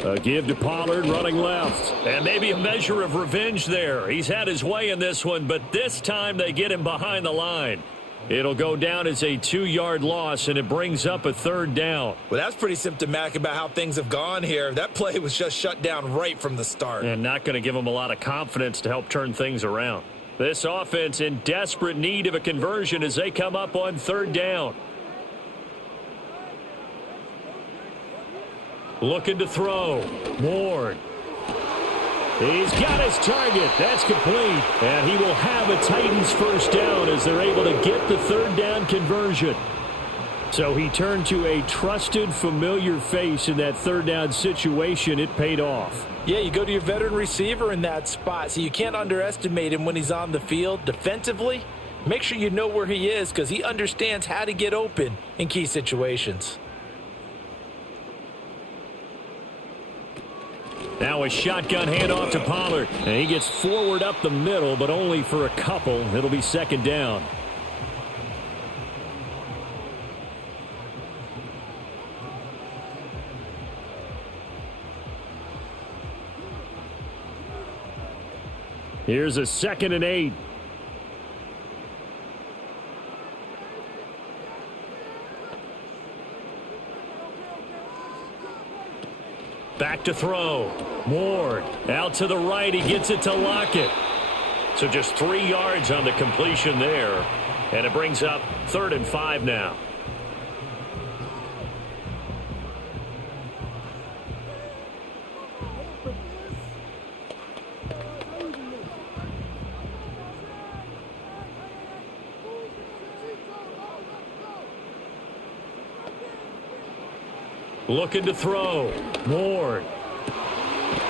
A give to Pollard running left. And maybe a measure of revenge there. He's had his way in this one, but this time they get him behind the line. It'll go down as a 2-yard loss, and it brings up a 3rd down. Well, that's pretty symptomatic about how things have gone here. That play was just shut down right from the start. And not going to give them a lot of confidence to help turn things around. This offense in desperate need of a conversion as they come up on 3rd down. Looking to throw. Ward. He's got his target. That's complete. And he will have a Titans first down as they're able to get the 3rd down conversion. So he turned to a trusted, familiar face in that 3rd down situation. It paid off. Yeah, you go to your veteran receiver in that spot, so you can't underestimate him when he's on the field. Defensively, make sure you know where he is because he understands how to get open in key situations. Now a shotgun handoff to Pollard. And he gets forward up the middle, but only for a couple. It'll be 2nd down. Here's a 2nd and 8. Back to throw. Ward out to the right. He gets it to Lockett. So just 3 yards on the completion there. And it brings up 3rd and 5 now. Looking to throw. Ward.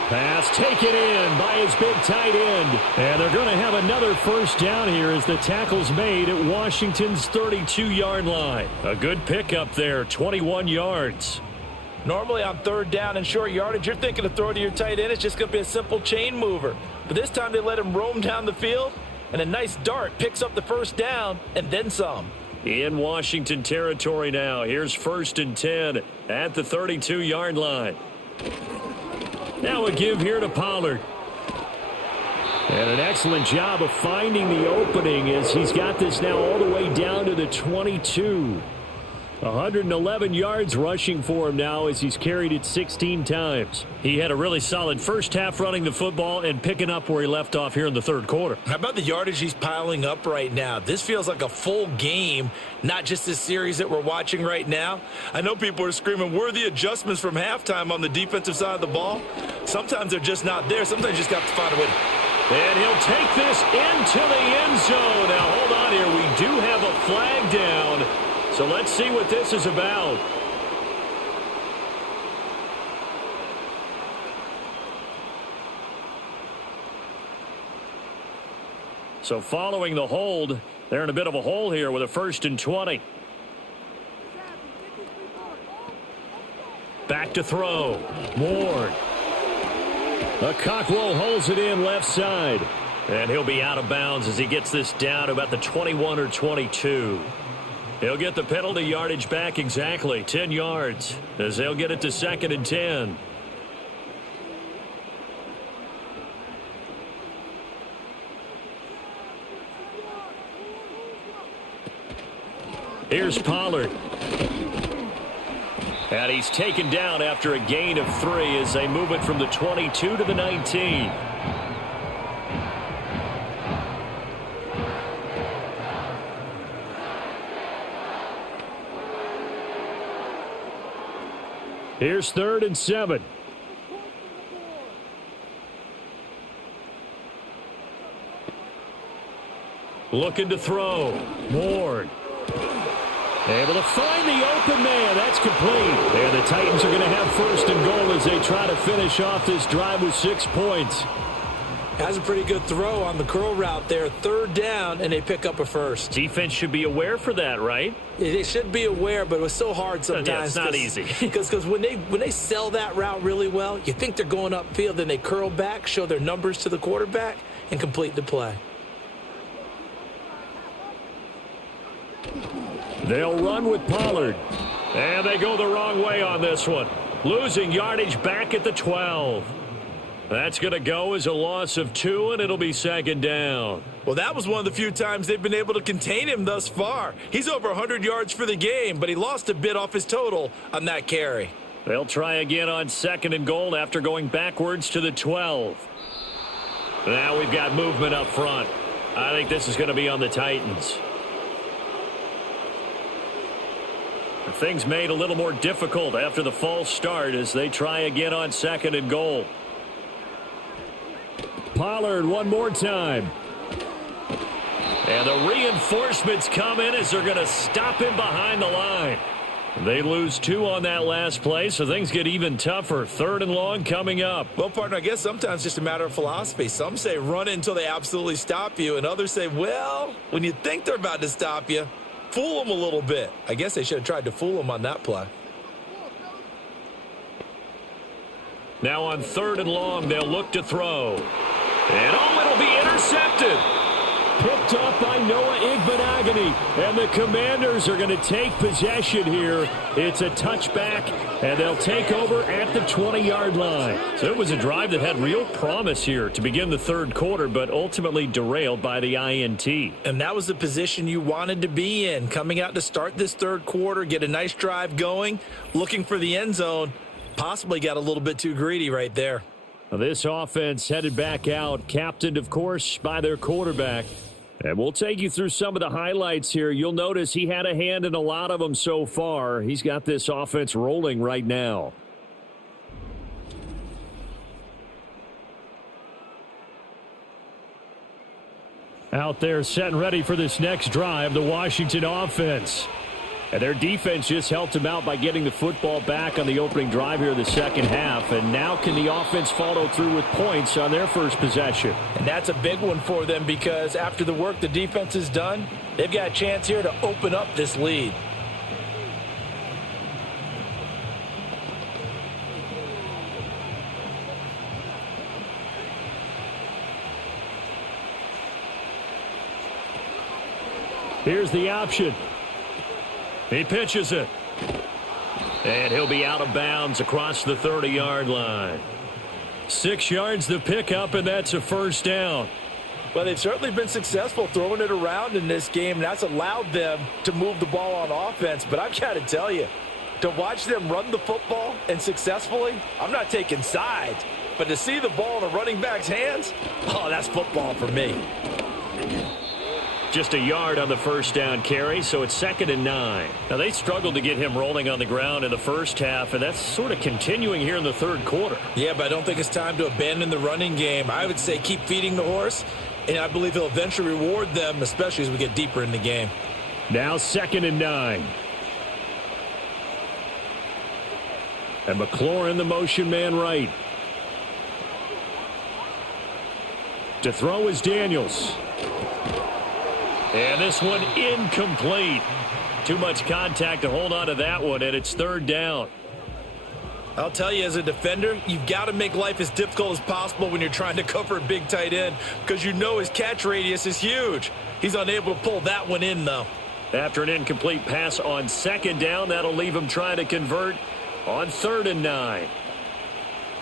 Pass taken in by his big tight end. And they're going to have another first down here as the tackle's made at Washington's 32-yard line. A good pickup there, 21 yards. Normally on 3rd down and short yardage, you're thinking to throw to your tight end. It's just going to be a simple chain mover. But this time they let him roam down the field, and a nice dart picks up the first down and then some. In Washington territory now. Here's 1st and 10 at the 32-yard line. Now a give here to Pollard. And an excellent job of finding the opening as he's got this now all the way down to the 22. 111 yards rushing for him now as he's carried it 16 times. He had a really solid first half running the football and picking up where he left off here in the 3rd quarter. How about the yardage he's piling up right now? This feels like a full game, not just this series that we're watching right now. I know people are screaming, where are the adjustments from halftime on the defensive side of the ball? Sometimes they're just not there. Sometimes you just have to find a way to... And he'll take this into the end zone. Now hold on here. We do have a flag down. So let's see what this is about. So following the hold, they're in a bit of a hole here with a 1st and 20. Back to throw. Ward. Cockrell holds it in left side. And he'll be out of bounds as he gets this down to about the 21 or 22. He'll get the penalty yardage back exactly, 10 yards, as they'll get it to 2nd and 10. Here's Pollard. And he's taken down after a gain of 3 as they move it from the 22 to the 19. Here's 3rd and 7. Looking to throw. Ward. Able to find the open man. That's complete. And the Titans are going to have 1st and goal as they try to finish off this drive with 6 points. Has a pretty good throw on the curl route there. 3rd down, and they pick up a 1st. Defense should be aware for that, right? They should be aware, but it was so hard sometimes. Yeah, it's not easy. Because when they sell that route really well, you think they're going upfield, then they curl back, show their numbers to the quarterback, and complete the play. They'll run with Pollard. And they go the wrong way on this one. Losing yardage back at the 12. That's going to go as a loss of 2, and it'll be 2nd down. Well, that was one of the few times they've been able to contain him thus far. He's over 100 yards for the game, but he lost a bit off his total on that carry. They'll try again on 2nd and goal after going backwards to the 12. Now we've got movement up front. I think this is going to be on the Titans. Things made a little more difficult after the false start as they try again on 2nd and goal. Pollard one more time. And the reinforcements come in as they're going to stop him behind the line. They lose 2 on that last play, so things get even tougher. 3rd and long coming up. Well, partner, I guess sometimes it's just a matter of philosophy. Some say run it until they absolutely stop you, and others say, well, when you think they're about to stop you, fool them a little bit. I guess they should have tried to fool them on that play. Now on 3rd and long, they'll look to throw. And it'll be intercepted. Picked up by Noah Igbenogany. And the Commanders are going to take possession here. It's a touchback, and they'll take over at the 20-yard line. So it was a drive that had real promise here to begin the 3rd quarter, but ultimately derailed by the INT. And that was the position you wanted to be in, coming out to start this 3rd quarter, get a nice drive going, looking for the end zone. Possibly got a little bit too greedy right there. This offense headed back out, captained, of course, by their quarterback. And we'll take you through some of the highlights here. You'll notice he had a hand in a lot of them so far. He's got this offense rolling right now. Out there set and ready for this next drive, the Washington offense. And their defense just helped them out by getting the football back on the opening drive here in the 2nd half. And now can the offense follow through with points on their first possession? And that's a big one for them because after the work the defense has done, they've got a chance here to open up this lead. Here's the option. He pitches it. And he'll be out of bounds across the 30-yard line. 6 yards the pickup, and that's a 1st down. Well, they've certainly been successful throwing it around in this game, and that's allowed them to move the ball on offense. But I've got to tell you, to watch them run the football and successfully, I'm not taking sides, but to see the ball in a running back's hands, oh, that's football for me. Just a yard on the 1st down carry, so it's 2nd and 9. Now, they struggled to get him rolling on the ground in the 1st half, and that's sort of continuing here in the 3rd quarter. Yeah, but I don't think it's time to abandon the running game. I would say keep feeding the horse, and I believe he'll eventually reward them, especially as we get deeper in the game. Now 2nd and 9. And McLaurin, the motion man right. To throw is Daniels. And this one incomplete. Too much contact to hold on to that one, and it's 3rd down. I'll tell you, as a defender, you've got to make life as difficult as possible when you're trying to cover a big tight end because you know his catch radius is huge. He's unable to pull that one in, though. After an incomplete pass on 2nd down, that'll leave him trying to convert on 3rd and 9.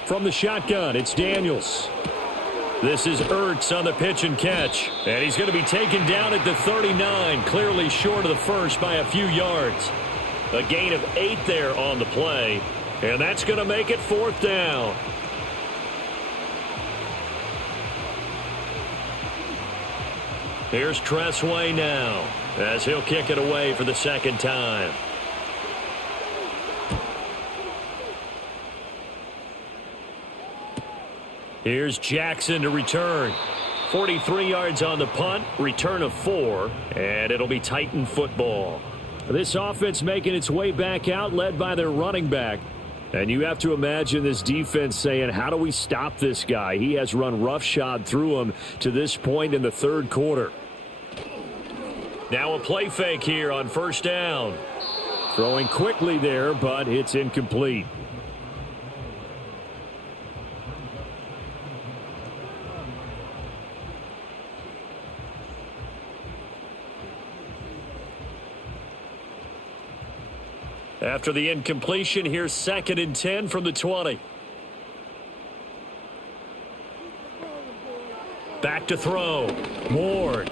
From the shotgun, it's Daniels. This is Ertz on the pitch and catch. And he's going to be taken down at the 39, clearly short of the first by a few yards. A gain of 8 there on the play. And that's going to make it 4th down. Here's Tressway now as he'll kick it away for the 2nd time. Here's Jackson to return. 43 yards on the punt, return of 4, and it'll be Titan football. This offense making its way back out, led by their running back. And you have to imagine this defense saying, how do we stop this guy? He has run roughshod through him to this point in the third quarter. Now a play fake here on first down. Throwing quickly there, but it's incomplete. After the incompletion, here's 2nd and 10 from the 20. Back to throw. Ward.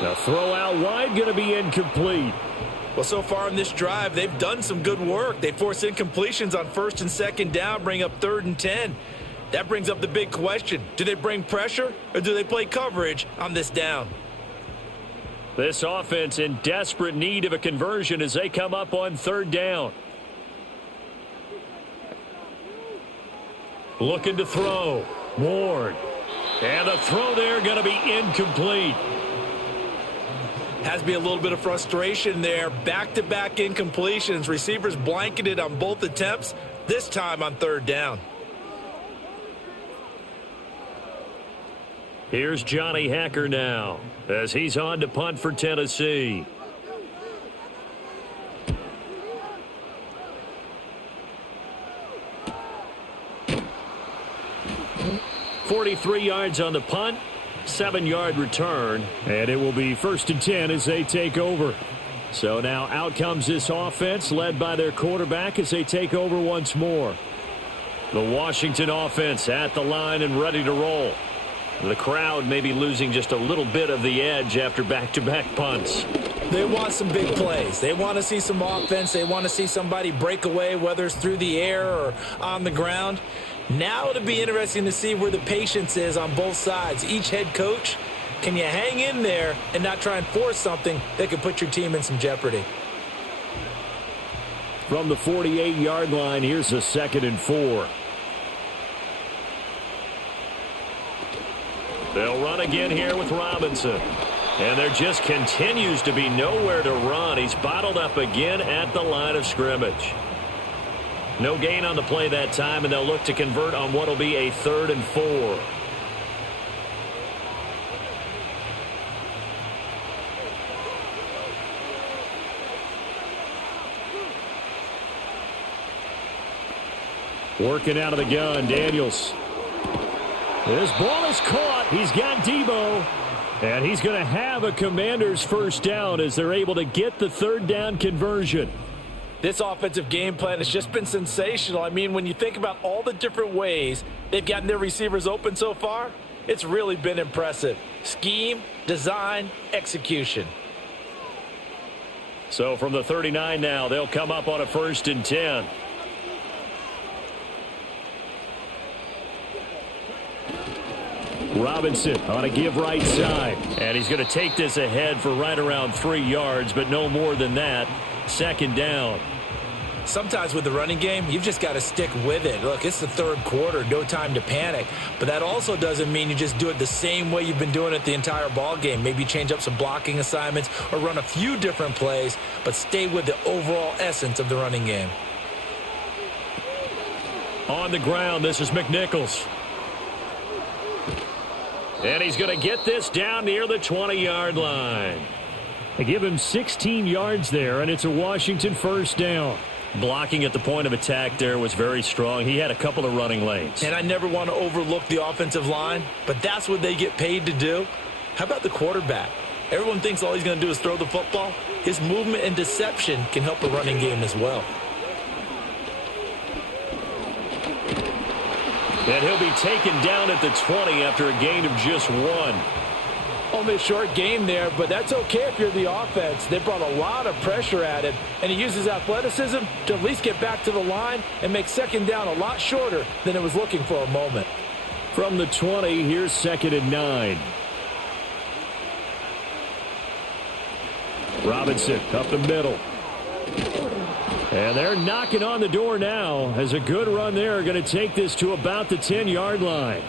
The throw out wide going to be incomplete. Well, so far in this drive, they've done some good work. They force incompletions on 1st and 2nd down, bring up 3rd and 10. That brings up the big question. Do they bring pressure or do they play coverage on this down? This offense in desperate need of a conversion as they come up on 3rd down. Looking to throw. Ward. And the throw there going to be incomplete. Has to be a little bit of frustration there. Back-to-back incompletions. Receivers blanketed on both attempts, this time on 3rd down. Here's Johnny Hacker now as he's on to punt for Tennessee. "43 yards on the punt, 7-yard return, and it will be 1st and 10 as they take over. So now out comes this offense led by their quarterback as they take over once more. The Washington offense at the line and ready to roll. The crowd may be losing just a little bit of the edge after back-to-back punts. They want some big plays. They want to see some offense. They want to see somebody break away, whether it's through the air or on the ground. Now it'll be interesting to see where the patience is on both sides. Each head coach, can you hang in there and not try and force something that could put your team in some jeopardy? From the 48-yard line, here's a 2nd and 4. They'll run again here with Robinson. And there just continues to be nowhere to run. He's bottled up again at the line of scrimmage. No gain on the play that time, and they'll look to convert on what will be a 3rd and 4. Working out of the gun, Daniels. This ball is caught. He's got Deebo. And he's going to have a Commanders first down as they're able to get the 3rd down conversion. This offensive game plan has just been sensational. I mean, when you think about all the different ways they've gotten their receivers open so far, it's really been impressive. Scheme, design, execution. So from the 39 now, they'll come up on a 1st and 10. Robinson on a give right side. And he's going to take this ahead for right around 3 yards, but no more than that. 2nd down. Sometimes with the running game, you've just got to stick with it. Look, it's the 3rd quarter, no time to panic. But that also doesn't mean you just do it the same way you've been doing it the entire ball game. Maybe change up some blocking assignments or run a few different plays, but stay with the overall essence of the running game. On the ground, this is McNichols. And he's going to get this down near the 20-yard line. They give him 16 yards there, and it's a Washington first down. Blocking at the point of attack there was very strong. He had a couple of running lanes. And I never want to overlook the offensive line, but that's what they get paid to do. How about the quarterback? Everyone thinks all he's going to do is throw the football. His movement and deception can help a running game as well. And he'll be taken down at the 20 after a gain of just 1. Only a short game there, but that's okay if you're the offense. They brought a lot of pressure at him, and he uses athleticism to at least get back to the line and make 2nd down a lot shorter than it was looking for a moment. From the 20, here's 2nd and 9. Robinson up the middle. And they're knocking on the door now as a good run there going to take this to about the 10-yard line.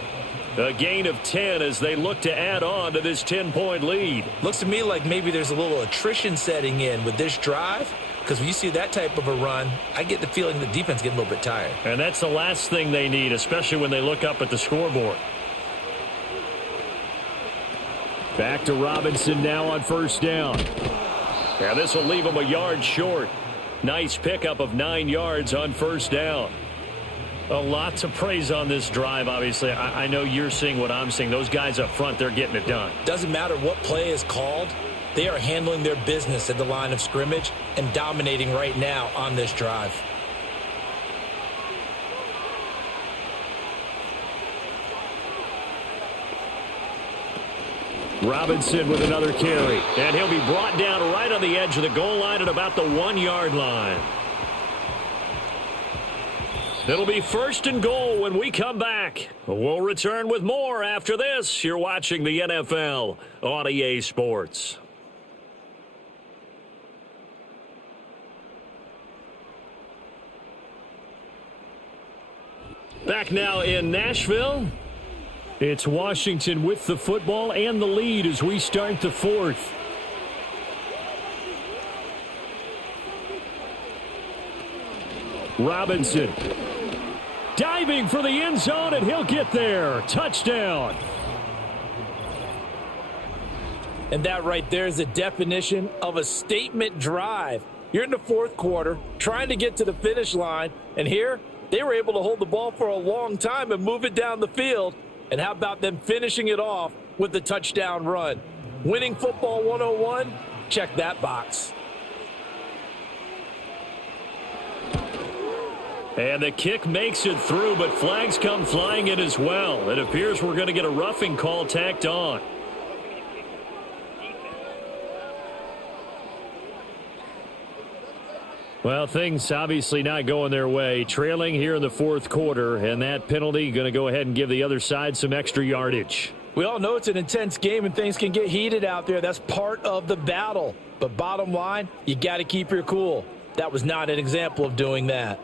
A gain of 10 as they look to add on to this 10-point lead. Looks to me like maybe there's a little attrition setting in with this drive, because when you see that type of a run, I get the feeling the defense getting a little bit tired. And that's the last thing they need, especially when they look up at the scoreboard. Back to Robinson now on first down. And this will leave him a yard short. Nice pickup of 9 yards on first down. A lot to praise on this drive, obviously. I know you're seeing what I'm seeing. Those guys up front, they're getting it done. Doesn't matter what play is called. They are handling their business at the line of scrimmage and dominating right now on this drive. Robinson with another carry. And he'll be brought down right on the edge of the goal line at about the 1-yard line. It'll be first and goal when we come back. We'll return with more after this. You're watching the NFL on EA Sports. Back now in Nashville. It's Washington with the football and the lead as we start the fourth. Robinson diving for the end zone, and he'll get there. Touchdown. And that right there is the definition of a statement drive. You're in the fourth quarter, trying to get to the finish line, and here they were able to hold the ball for a long time and move it down the field. And how about them finishing it off with the touchdown run? Winning football 101? Check that box. And the kick makes it through, but flags come flying in as well. It appears we're going to get a roughing call tacked on. Well, things obviously not going their way. Trailing here in the fourth quarter, and that penalty going to go ahead and give the other side some extra yardage. We all know it's an intense game and things can get heated out there. That's part of the battle. But bottom line, you got to keep your cool. That was not an example of doing that.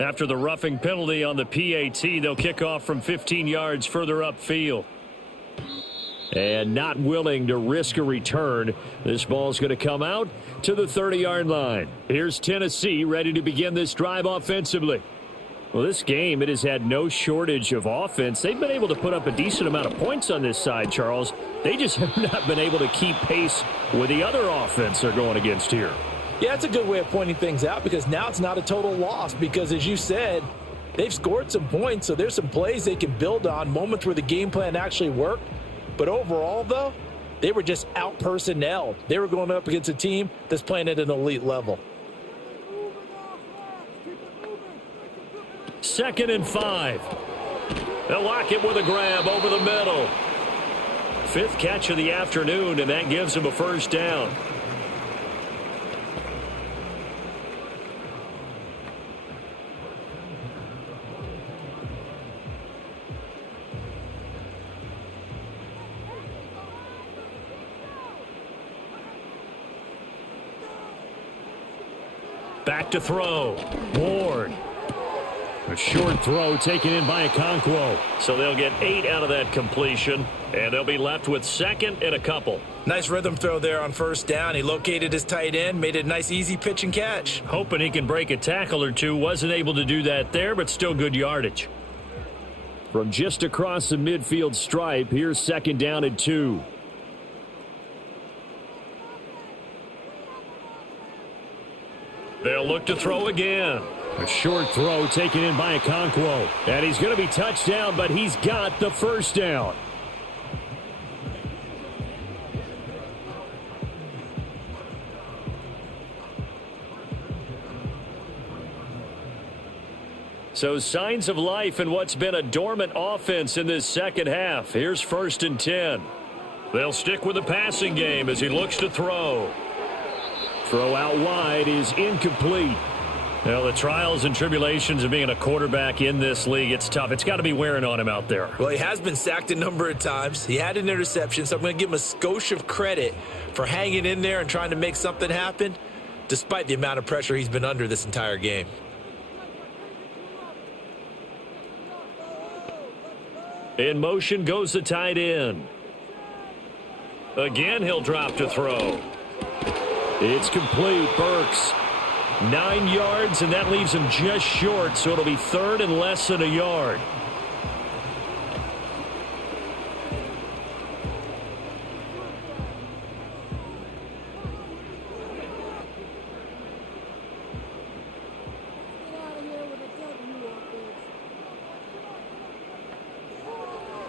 After the roughing penalty on the PAT, they'll kick off from 15 yards further upfield. And not willing to risk a return, this ball's going to come out to the 30-yard line. Here's Tennessee ready to begin this drive offensively. Well, this game, it has had no shortage of offense. They've been able to put up a decent amount of points on this side, Charles. They just have not been able to keep pace with the other offense they're going against here. Yeah, it's a good way of pointing things out because now it's not a total loss because, as you said, they've scored some points, so there's some plays they can build on, moments where the game plan actually worked. But overall, though, they were just out-personnelled. They were going up against a team that's playing at an elite level. 2nd and 5. They'll lock it with a grab over the middle. 5th catch of the afternoon, and that gives them a first down. Back to throw. Ward. A short throw taken in by Okonkwo. So they'll get 8 out of that completion, and they'll be left with 2nd and a couple. Nice rhythm throw there on first down. He located his tight end, made it a nice easy pitch and catch. Hoping he can break a tackle or two. Wasn't able to do that there, but still good yardage. From just across the midfield stripe, here's 2nd down and 2. They'll look to throw again. A short throw taken in by Okonkwo. And he's going to be touched down, but he's got the first down. So signs of life in what's been a dormant offense in this second half. Here's 1st and 10. They'll stick with the passing game as he looks to throw. Throw out wide is incomplete. Well, the trials and tribulations of being a quarterback in this league, it's tough. It's got to be wearing on him out there. Well, he has been sacked a number of times. He had an interception, so I'm going to give him a skosh of credit for hanging in there and trying to make something happen. despite the amount of pressure he's been under this entire game. In motion goes the tight end. Again, he'll drop to throw. It's complete. Burks, 9 yards, and that leaves him just short, so it'll be third and less than a yard.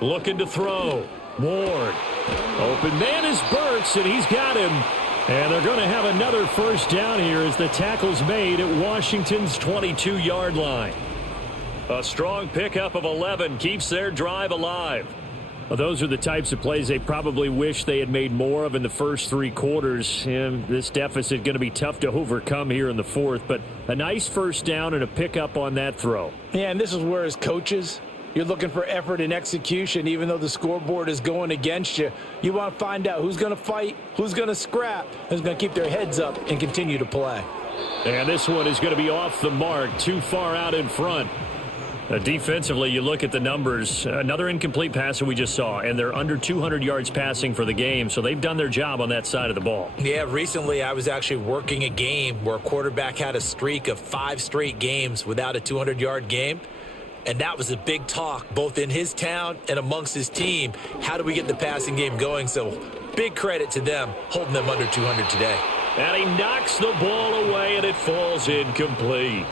Looking to throw. Ward. Open man is Burks, and he's got him. And they're going to have another first down here as the tackle's made at Washington's 22-yard line. A strong pickup of 11 keeps their drive alive. Well, those are the types of plays they probably wish they had made more of in the first 3 quarters. And this deficit going to be tough to overcome here in the fourth. But a nice first down and a pickup on that throw. Yeah, and this is where as coaches, you're looking for effort and execution. Even though the scoreboard is going against you, you want to find out who's going to fight, who's going to scrap, who's going to keep their heads up and continue to play. And this one is going to be off the mark, too far out in front. Defensively, you look at the numbers. Another incomplete pass that we just saw, and they're under 200 yards passing for the game, so they've done their job on that side of the ball. Yeah, recently I was actually working a game where a quarterback had a streak of 5 straight games without a 200-yard game. And that was a big talk, both in his town and amongst his team. How do we get the passing game going? So big credit to them, holding them under 200 today. And he knocks the ball away, and it falls incomplete.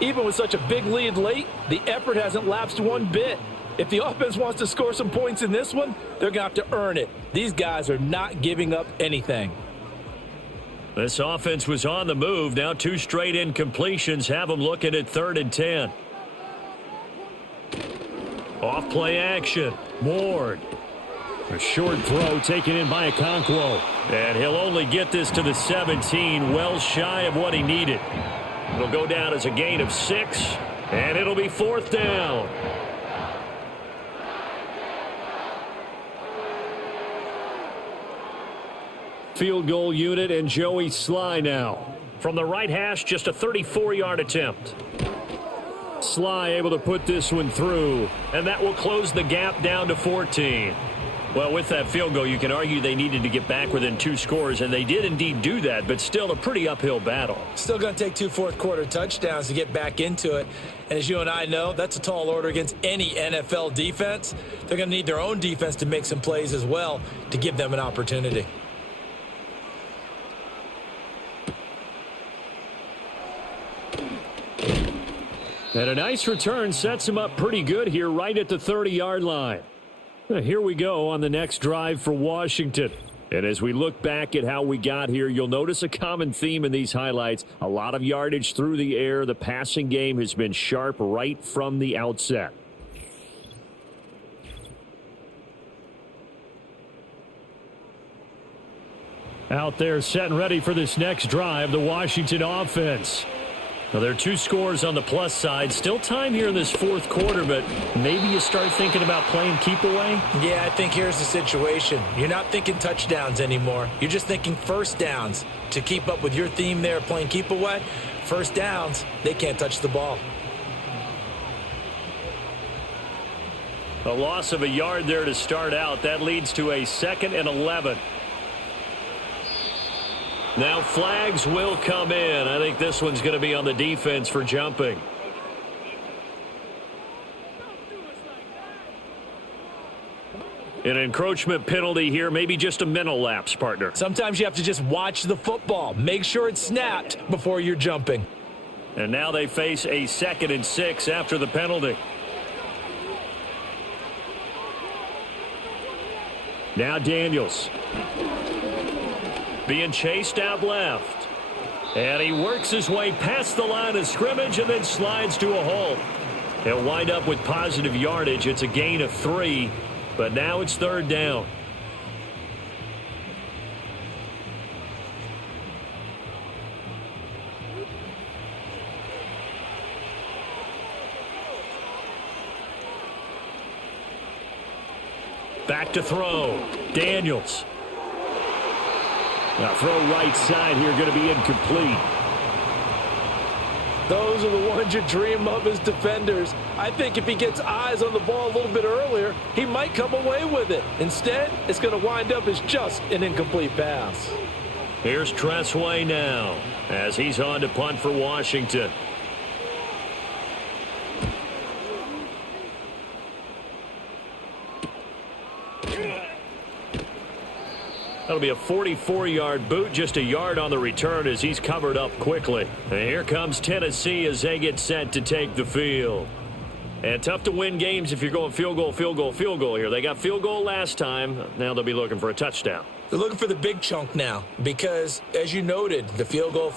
Even with such a big lead late, the effort hasn't lapsed one bit. If the offense wants to score some points in this one, they're going to have to earn it. These guys are not giving up anything. This offense was on the move. Now 2 straight incompletions have them looking at 3rd and 10. Off play action. Ward. A short throw taken in by Okonkwo. And he'll only get this to the 17, well shy of what he needed. It'll go down as a gain of 6, and it'll be 4th down. Field goal unit and Joey Sly now. From the right hash, just a 34-yard attempt. Sly able to put this one through, and that will close the gap down to 14. Well, with that field goal, you can argue they needed to get back within 2 scores, and they did indeed do that, but still a pretty uphill battle. Still going to take 2 fourth-quarter touchdowns to get back into it. And as you and I know, that's a tall order against any NFL defense. They're going to need their own defense to make some plays as well to give them an opportunity. And a nice return sets him up pretty good here right at the 30-yard line. Here we go on the next drive for Washington. And as we look back at how we got here, you'll notice a common theme in these highlights. A lot of yardage through the air. The passing game has been sharp right from the outset. Out there set and ready for this next drive, the Washington offense. Now, there are 2 scores on the plus side. Still time here in this 4th quarter, but maybe you start thinking about playing keep away? Yeah, I think here's the situation. You're not thinking touchdowns anymore. You're just thinking first downs. To keep up with your theme there, playing keep away, first downs, they can't touch the ball. A loss of a yard there to start out. That leads to a 2nd and 11. Now flags will come in. I think this one's going to be on the defense for jumping. An encroachment penalty here, maybe just a mental lapse, partner. Sometimes you have to just watch the football. Make sure it's snapped before you're jumping. And now they face a 2nd and 6 after the penalty. Now Daniels. Being chased out left. And he works his way past the line of scrimmage and then slides to a hole. He'll wind up with positive yardage. It's a gain of 3, but now it's 3rd down. Back to throw. Daniels. Now throw right side here, going to be incomplete. Those are the ones you dream of as defenders. I think if he gets eyes on the ball a little bit earlier, he might come away with it. Instead, it's going to wind up as just an incomplete pass. Here's Tressway now as he's on to punt for Washington. That'll be a 44-yard boot, just a yard on the return as he's covered up quickly. And here comes Tennessee as they get set to take the field. And tough to win games if you're going field goal, field goal, field goal here. They got field goal last time. Now they'll be looking for a touchdown. They're looking for the big chunk now because, as you noted, the field goal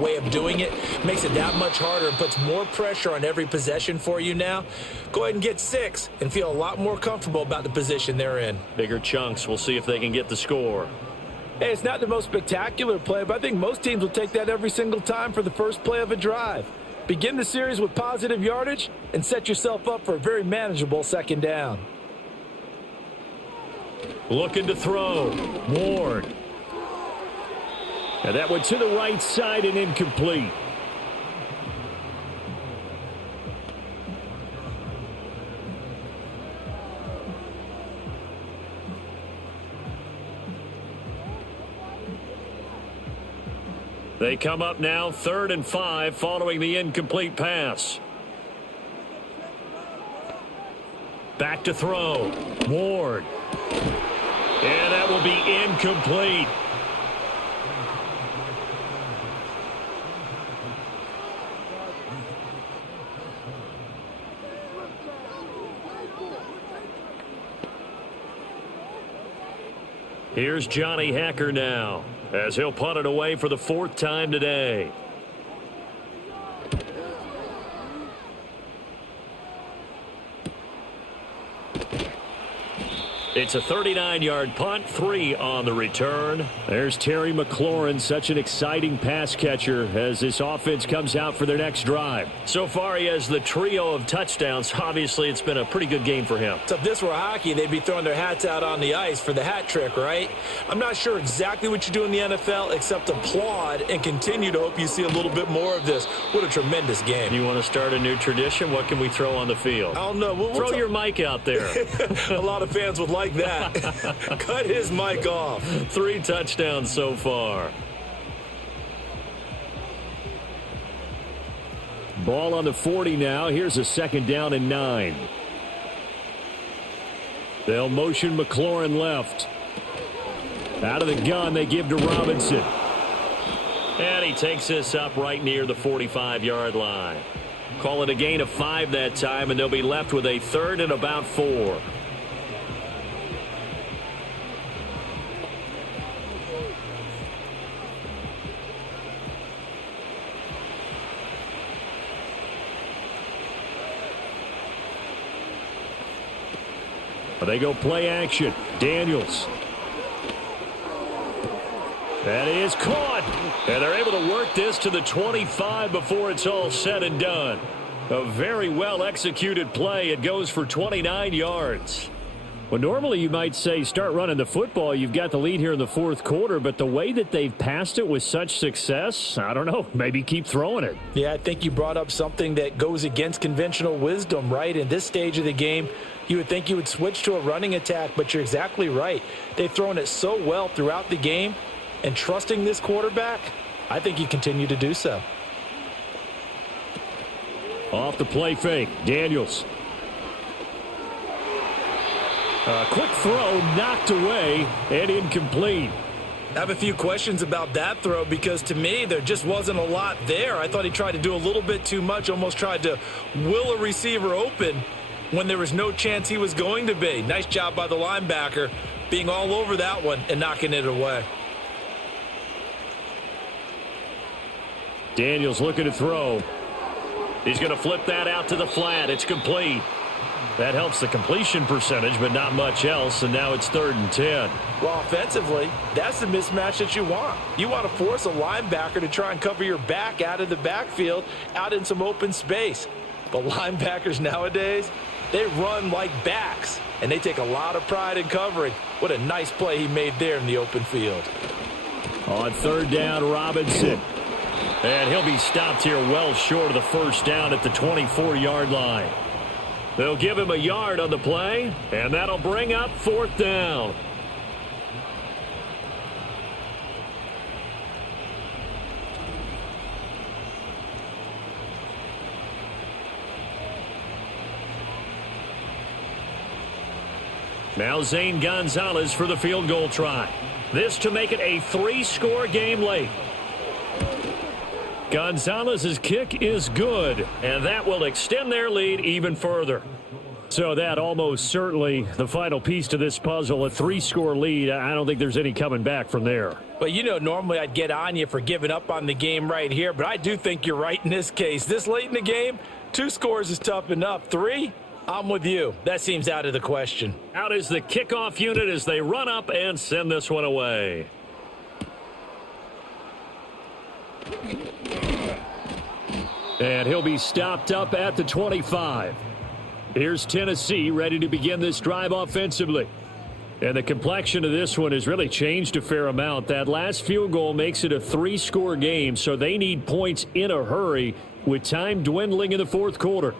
way of doing it makes it that much harder and puts more pressure on every possession for you now. Go ahead and get 6 and feel a lot more comfortable about the position they're in. Bigger chunks. We'll see if they can get the score. Hey, it's not the most spectacular play, but I think most teams will take that every single time for the first play of a drive. Begin the series with positive yardage and set yourself up for a very manageable second down. Looking to throw. Ward. And that went to the right side and incomplete. They come up now 3rd and 5 following the incomplete pass. Back to throw. Ward. And that will be incomplete. Here's Johnny Hacker now as he'll punt it away for the 4th time today. It's a 39-yard punt, 3 on the return. There's Terry McLaurin, such an exciting pass catcher as this offense comes out for their next drive. So far, he has the trio of touchdowns. Obviously, it's been a pretty good game for him. So if this were hockey, they'd be throwing their hats out on the ice for the hat trick, right? I'm not sure exactly what you do in the NFL except applaud and continue to hope you see a little bit more of this. What a tremendous game. You want to start a new tradition? What can we throw on the field? I don't know. Throw your mic out there. A lot of fans would like that. Cut his mic off. 3 touchdowns so far. Ball on the 40 now. Here's a 2nd down and 9. They'll motion McLaurin left. Out of the gun, they give to Robinson. And he takes this up right near the 45-yard line. Call it a gain of 5 that time, and they'll be left with a 3rd and about 4. They go play action. Daniels. That is caught. And they're able to work this to the 25 before it's all said and done. A very well executed play. It goes for 29 yards. Well, normally you might say start running the football. You've got the lead here in the 4th quarter, but the way that they've passed it with such success, I don't know, maybe keep throwing it. Yeah, I think you brought up something that goes against conventional wisdom, right? In this stage of the game, you would think you would switch to a running attack, but you're exactly right. They've thrown it so well throughout the game, and trusting this quarterback, I think you continue to do so. Off the play fake, Daniels. A quick throw knocked away and incomplete. I have a few questions about that throw because to me there just wasn't a lot there. I thought he tried to do a little bit too much, almost tried to will a receiver open when there was no chance he was going to be. Nice job by the linebacker being all over that one and knocking it away. Daniels looking to throw. He's going to flip that out to the flat. It's complete. That helps the completion percentage, but not much else, and now it's 3rd and 10. Well, offensively, that's the mismatch that you want. You want to force a linebacker to try and cover your back out of the backfield, out in some open space. But linebackers nowadays, they run like backs, and they take a lot of pride in covering. What a nice play he made there in the open field. On third down, Robinson. And he'll be stopped here well short of the first down at the 24-yard line. They'll give him a yard on the play, and that'll bring up fourth down. Now Zane Gonzalez for the field goal try. This to make it a 3-score game late. Gonzalez's kick is good, and that will extend their lead even further. So that almost certainly the final piece to this puzzle, a 3-score lead. I don't think there's any coming back from there. Well, you know, normally I'd get on you for giving up on the game right here, but I do think you're right in this case. This late in the game, 2 scores is tough enough. 3, I'm with you. That seems out of the question. Out is the kickoff unit as they run up and send this one away. And he'll be stopped up at the 25. Here's Tennessee ready to begin this drive offensively. And the complexion of this one has really changed a fair amount. That last field goal makes it a 3-score game, so they need points in a hurry with time dwindling in the fourth quarter.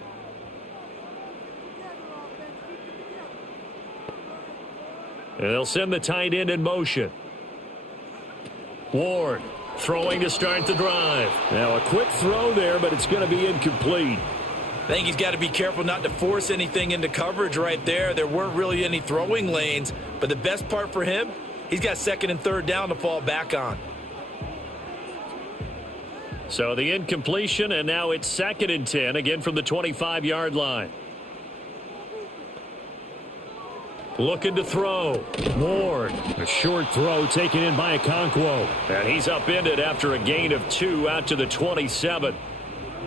And they'll send the tight end in motion. Ward throwing to start the drive. Now a quick throw there, but it's going to be incomplete. I think he's got to be careful not to force anything into coverage right there. There weren't really any throwing lanes, but the best part for him, he's got second and third down to fall back on. So the incompletion, and now it's 2nd and 10, again from the 25-yard line. Looking to throw. Ward. A short throw taken in by Okonkwo. And he's upended after a gain of 2 out to the 27.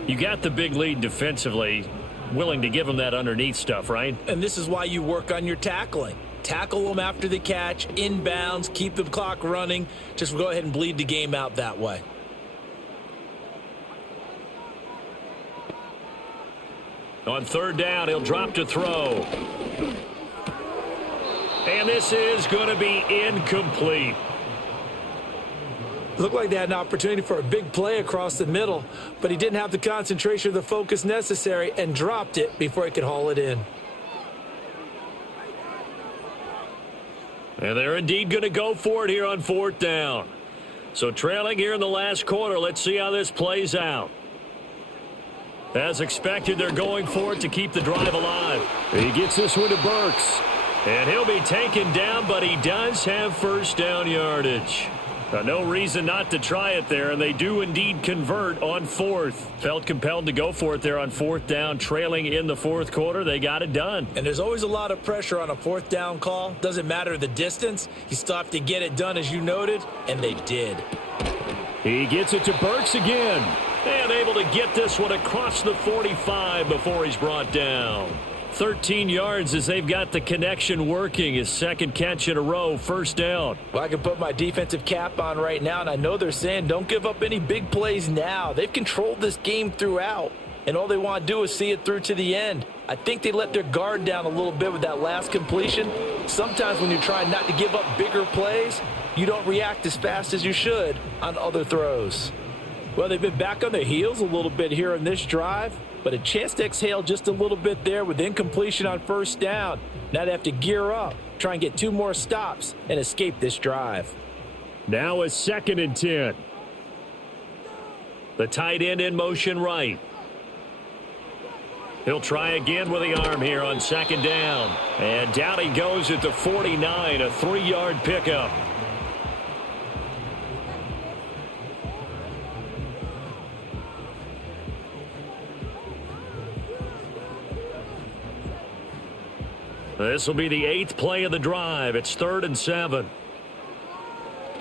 You got the big lead defensively. Willing to give him that underneath stuff, right? And this is why you work on your tackling. Tackle them after the catch, inbounds, keep the clock running. Just go ahead and bleed the game out that way. On third down, he'll drop to throw. And this is going to be incomplete. Looked like they had an opportunity for a big play across the middle, but he didn't have the concentration or the focus necessary and dropped it before he could haul it in. And they're indeed going to go for it here on fourth down. So trailing here in the last quarter, let's see how this plays out. As expected, they're going for it to keep the drive alive. He gets this one to Burks. And he'll be taken down, but he does have first down yardage. No reason not to try it there, and they do indeed convert on fourth. Felt compelled to go for it there on fourth down, trailing in the fourth quarter. They got it done. And there's always a lot of pressure on a fourth down call. Doesn't matter the distance. You still have to get it done, as you noted, and they did. He gets it to Burks again. And able to get this one across the 45 before he's brought down. 13 yards as they've got the connection working. His second catch in a row, first down. Well, I can put my defensive cap on right now, and I know they're saying don't give up any big plays now. They've controlled this game throughout, and all they want to do is see it through to the end. I think they let their guard down a little bit with that last completion. Sometimes when you're trying not to give up bigger plays, you don't react as fast as you should on other throws. Well, they've been back on their heels a little bit here in this drive, but a chance to exhale just a little bit there with incompletion on first down. Now they have to gear up, try and get 2 more stops, and escape this drive. Now a 2nd and 10. The tight end in motion right. He'll try again with the arm here on 2nd down. And down he goes at the 49, a 3-yard pickup. This will be the 8th play of the drive. It's 3rd and 7.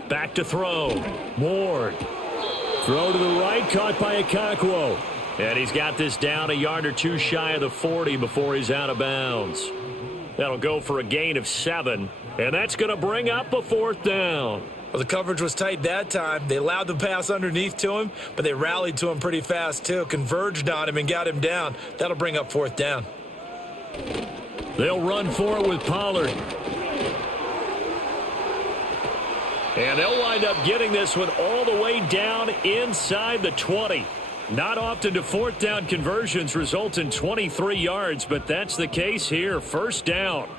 Back to throw. Ward. Throw to the right, caught by Okonkwo. And he's got this down a yard or 2 shy of the 40 before he's out of bounds. That'll go for a gain of 7. And that's going to bring up a 4th down. Well, the coverage was tight that time. They allowed the pass underneath to him, but they rallied to him pretty fast too. Converged on him and got him down. That'll bring up 4th down. They'll run for it with Pollard. And they'll wind up getting this one all the way down inside the 20. Not often do fourth down conversions result in 23 yards, but that's the case here. First down.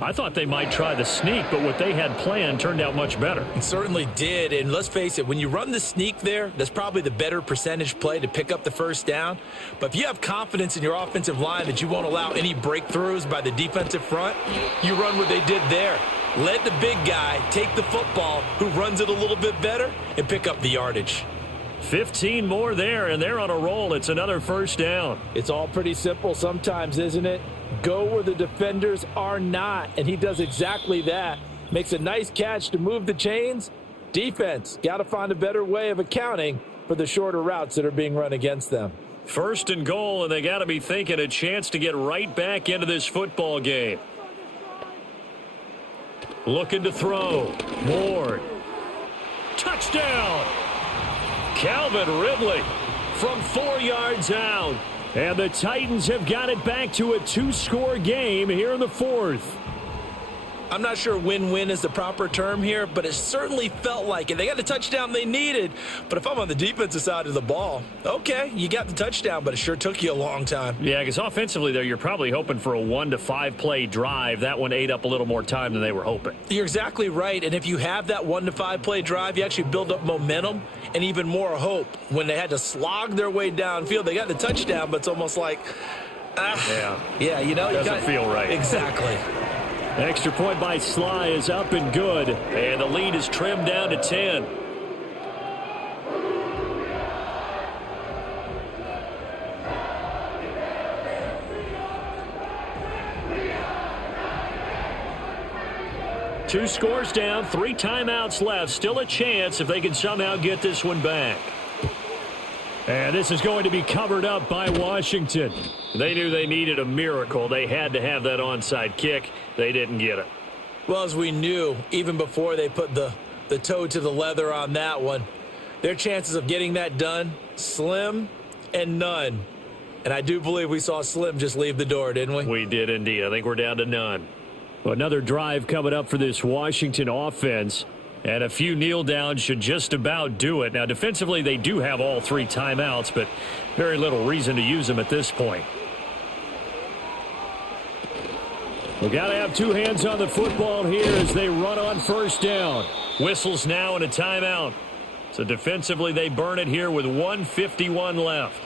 I thought they might try the sneak, but what they had planned turned out much better. It certainly did, and let's face it, when you run the sneak there, that's probably the better percentage play to pick up the first down. But if you have confidence in your offensive line that you won't allow any breakthroughs by the defensive front, you run what they did there. Let the big guy take the football who runs it a little bit better and pick up the yardage. 15 more there, and they're on a roll. It's another first down. It's all pretty simple sometimes, isn't it? Go where the defenders are not, and he does exactly that. Makes a nice catch to move the chains. Defense, got to find a better way of accounting for the shorter routes that are being run against them. First and goal, and they got to be thinking a chance to get right back into this football game. Looking to throw. Ward. Touchdown! Calvin Ridley from 4 yards out. And the Titans have got it back to a 2-score game here in the fourth. I'm not sure win-win is the proper term here, but it certainly felt like it. They got the touchdown they needed, but if I'm on the defensive side of the ball, okay, you got the touchdown, but it sure took you a long time. Yeah, because offensively there, you're probably hoping for a 1 to 5 play drive. That one ate up a little more time than they were hoping. You're exactly right, and if you have that 1 to 5 play drive, you actually build up momentum and even more hope. When they had to slog their way downfield, they got the touchdown, but it's almost like, yeah, you know, doesn't feel right. Exactly. Extra point by Sly is up and good, and the lead is trimmed down to 10. Two scores down, 3 timeouts left. Still a chance if they can somehow get this one back. And this is going to be covered up by Washington. They knew they needed a miracle. They had to have that onside kick. They didn't get it. Well, as we knew, even before they put the toe to the leather on that one, their chances of getting that done, slim and none. And I do believe we saw Slim just leave the door, didn't we? We did indeed. I think we're down to none. Another drive coming up for this Washington offense. And a few kneel downs should just about do it. Now, defensively, they do have all 3 timeouts, but very little reason to use them at this point. We've got to have 2 hands on the football here as they run on first down. Whistles now and a timeout. So defensively, they burn it here with 1:51 left.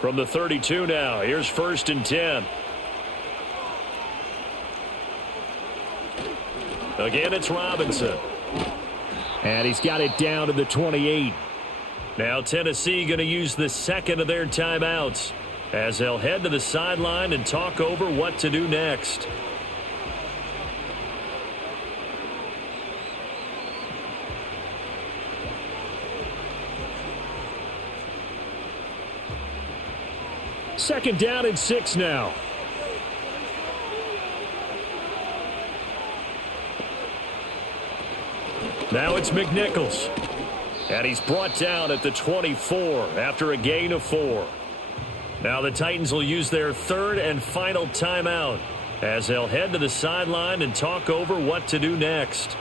From the 32 now, here's 1st and 10. Again, it's Robinson. And he's got it down to the 28. Now Tennessee going to use the second of their timeouts as they'll head to the sideline and talk over what to do next. Second down and 6 now. Now it's McNichols. And he's brought down at the 24 after a gain of 4. Now the Titans will use their 3rd and final timeout as they'll head to the sideline and talk over what to do next.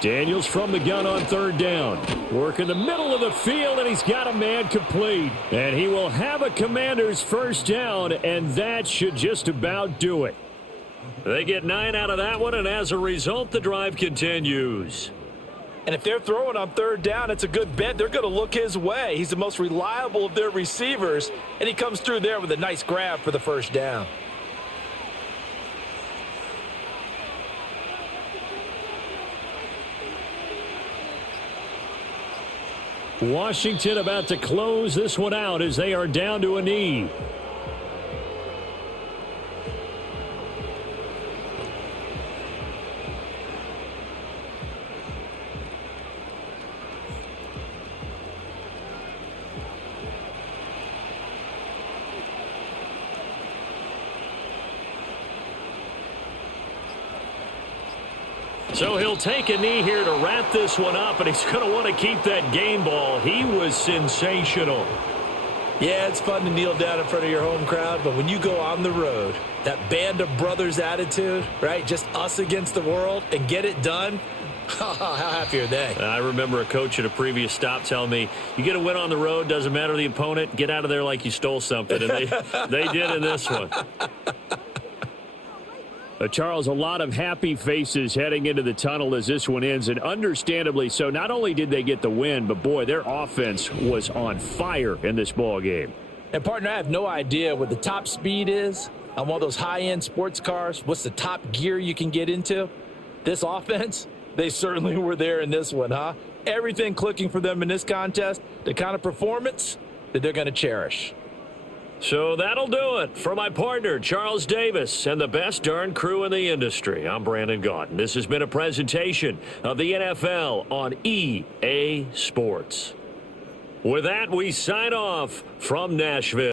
Daniels from the gun on 3rd down. Working the middle of the field, and he's got a man complete. And he will have a Commanders first down, and that should just about do it. They get 9 out of that one, and as a result, the drive continues. And if they're throwing on 3rd down, it's a good bet. They're going to look his way. He's the most reliable of their receivers, and he comes through there with a nice grab for the first down. Washington about to close this one out as they are down to a knee. So he'll take a knee here to wrap this one up, and he's going to want to keep that game ball. He was sensational. Yeah, it's fun to kneel down in front of your home crowd, but when you go on the road, that band of brothers attitude, right, just us against the world, and get it done, how happy are they? I remember a coach at a previous stop telling me, you get a win on the road, doesn't matter the opponent, get out of there like you stole something, and they did in this one. Charles, a lot of happy faces heading into the tunnel as this one ends, and understandably so. Not only did they get the win, but, boy, their offense was on fire in this ball game. And, partner, I have no idea what the top speed is on one of those high-end sports cars. What's the top gear you can get into? This offense, they certainly were there in this one, huh? Everything clicking for them in this contest, the kind of performance that they're going to cherish. So that'll do it for my partner, Charles Davis, and the best darn crew in the industry. I'm Brandon Gaudin. This has been a presentation of the NFL on EA Sports. With that, we sign off from Nashville.